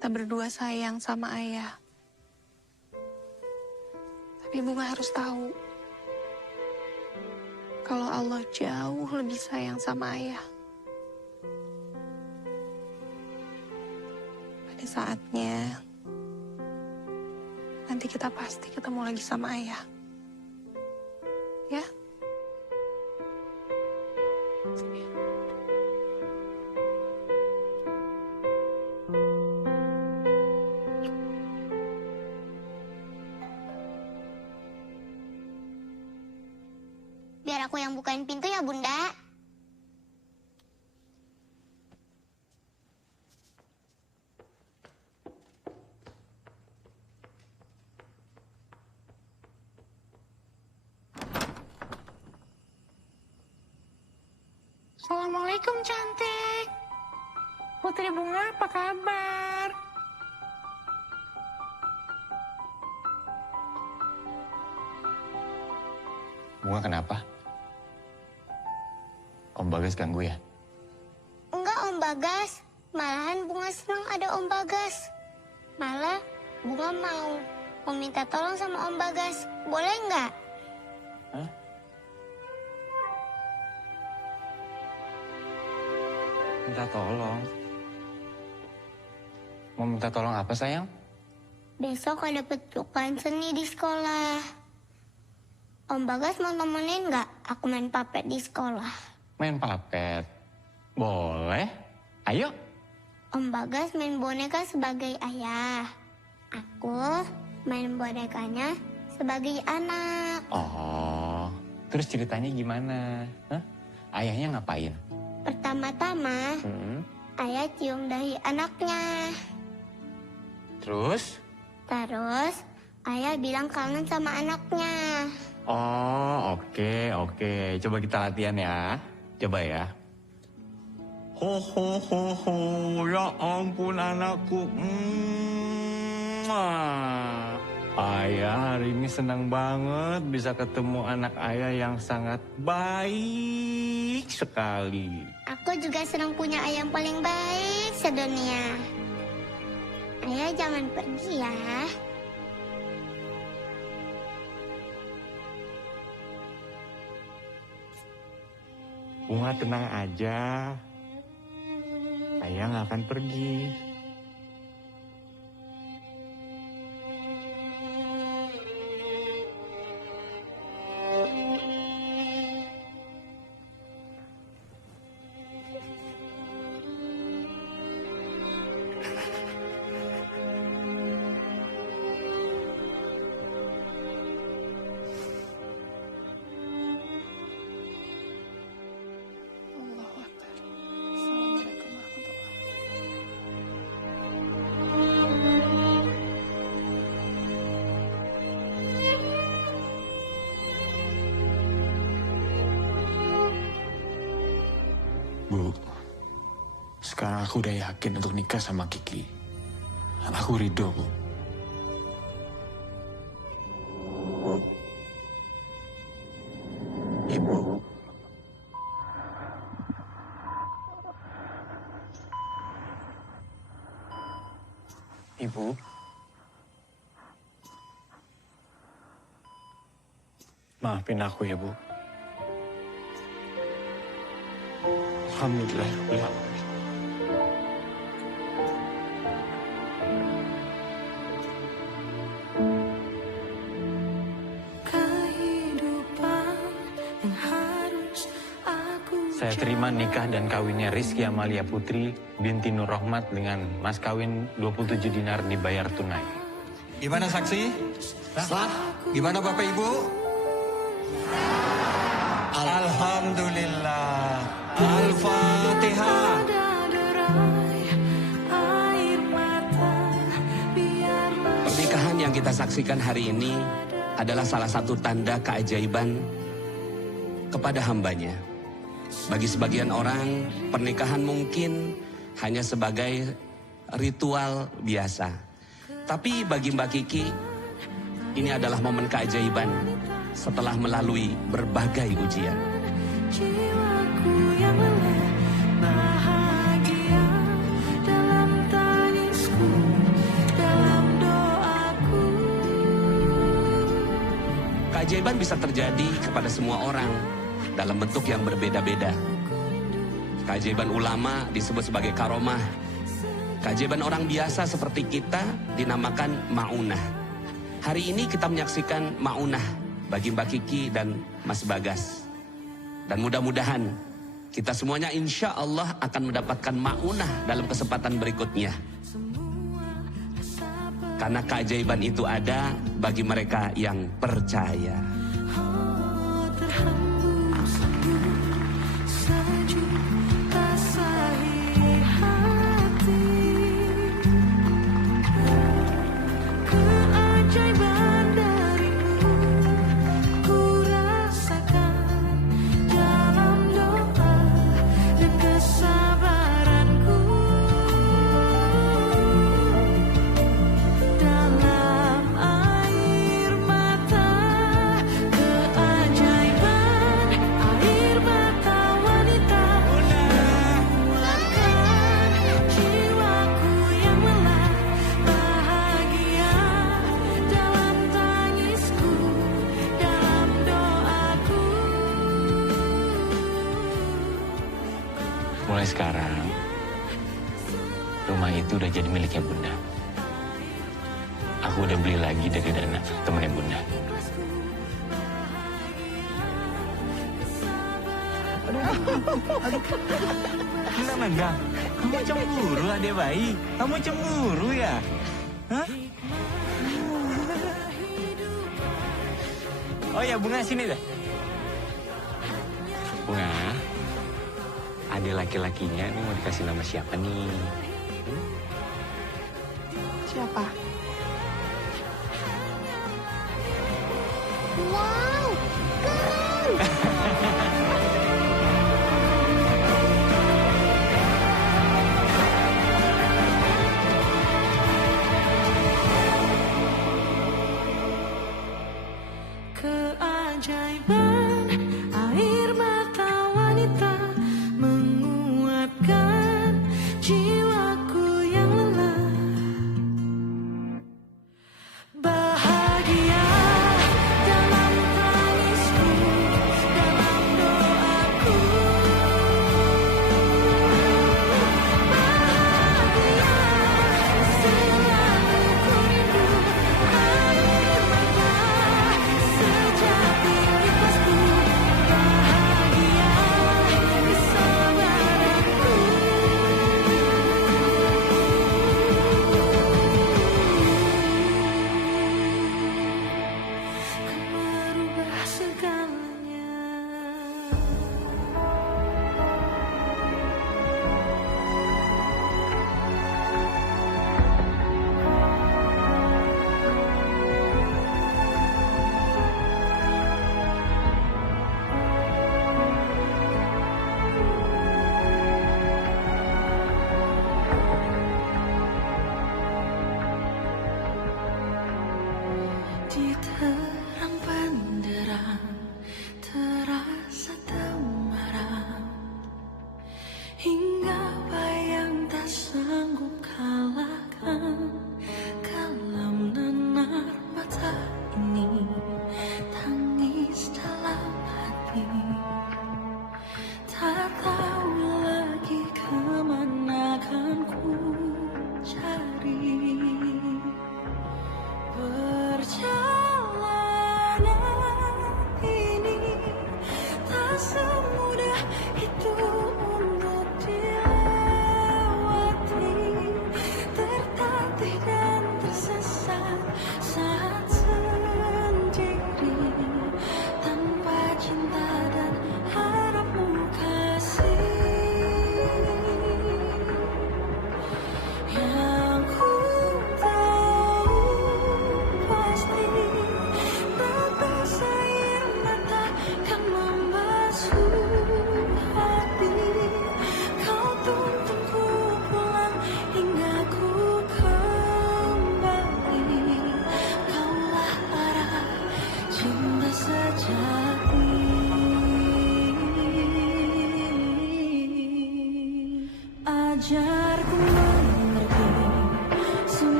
Kita berdua sayang sama ayah. Tapi Bunga harus tahu kalau Allah jauh lebih sayang sama ayah. Pada saatnya nanti kita pasti ketemu lagi sama ayah. Ya? Biar aku yang bukain pintu ya, Bunda. Assalamualaikum cantik. Putri Bunga apa kabar? Bunga kenapa? Om Bagas ganggu ya? Enggak, Om Bagas. Malahan Bunga senang ada Om Bagas. Malah Bunga mau minta tolong sama Om Bagas. Boleh nggak? Minta tolong? Mau minta tolong apa sayang? Besok ada pertunjukan seni di sekolah. Om Bagas mau nemenin nggak aku main papet di sekolah? Main papet? Boleh. Ayo. Om Bagas main boneka sebagai ayah. Aku main bonekanya sebagai anak. Oh, terus ceritanya gimana? Hah? Ayahnya ngapain? Pertama-tama, ayah cium dahi anaknya. Terus? Terus, ayah bilang kangen sama anaknya. Oh, oke. Coba kita latihan ya. Coba ya. Ho, ya ampun anakku. Ayah hari ini senang banget bisa ketemu anak ayah yang sangat baik sekali. Aku juga senang punya ayah yang paling baik sedunia. Ayah jangan pergi ya. Bunga tenang aja. Ayah nggak akan pergi. Bu, sekarang aku udah yakin untuk nikah sama Kiki. Aku ridho, Bu. Ibu. Ibu. Maafin aku ya, Bu. Alhamdulillah. Saya terima nikah dan kawinnya Rizky Amalia Putri binti Nur Rahmat dengan mas kawin 27 dinar dibayar tunai. Gimana saksi? Sah? Gimana Bapak Ibu? Alhamdulillah. Al-Fatihah. Pernikahan yang kita saksikan hari ini adalah salah satu tanda keajaiban kepada hambanya. Bagi sebagian orang, pernikahan mungkin hanya sebagai ritual biasa. Tapi bagi Mbak Kiki, ini adalah momen keajaiban setelah melalui berbagai ujian. Jiwaku yang lelah, bahagia dalam tangisku, dalam doaku. keajaiban bisa terjadi kepada semua orang dalam bentuk yang berbeda-beda. Keajaiban ulama disebut sebagai karomah. Keajaiban orang biasa seperti kita dinamakan maunah. Hari ini kita menyaksikan maunah bagi Mbak Kiki dan Mas Bagas. Dan mudah-mudahan kita semuanya insya Allah akan mendapatkan maunah dalam kesempatan berikutnya. Karena keajaiban itu ada bagi mereka yang percaya. Mulai sekarang, rumah itu udah jadi miliknya Bunda. Aku udah beli lagi dari dana temannya Bunda. Enggak, Nanggang. Kamu cemburu, adek bayi. Kamu cemburu ya? Hah? Oh ya, Bunga sini deh. Bunga, adik laki-lakinya ini mau dikasih nama siapa nih? Siapa? Wow, keren! Keajaiban air mata wanita menguatkan jiwaku yang lelah. Bahagia dalam tangisku, dalam doaku. Bahagia selalu ku rindu air mata sejati ikhlasku. Bahagia kesabaranku. Merubah segalanya. Di terang benderang terang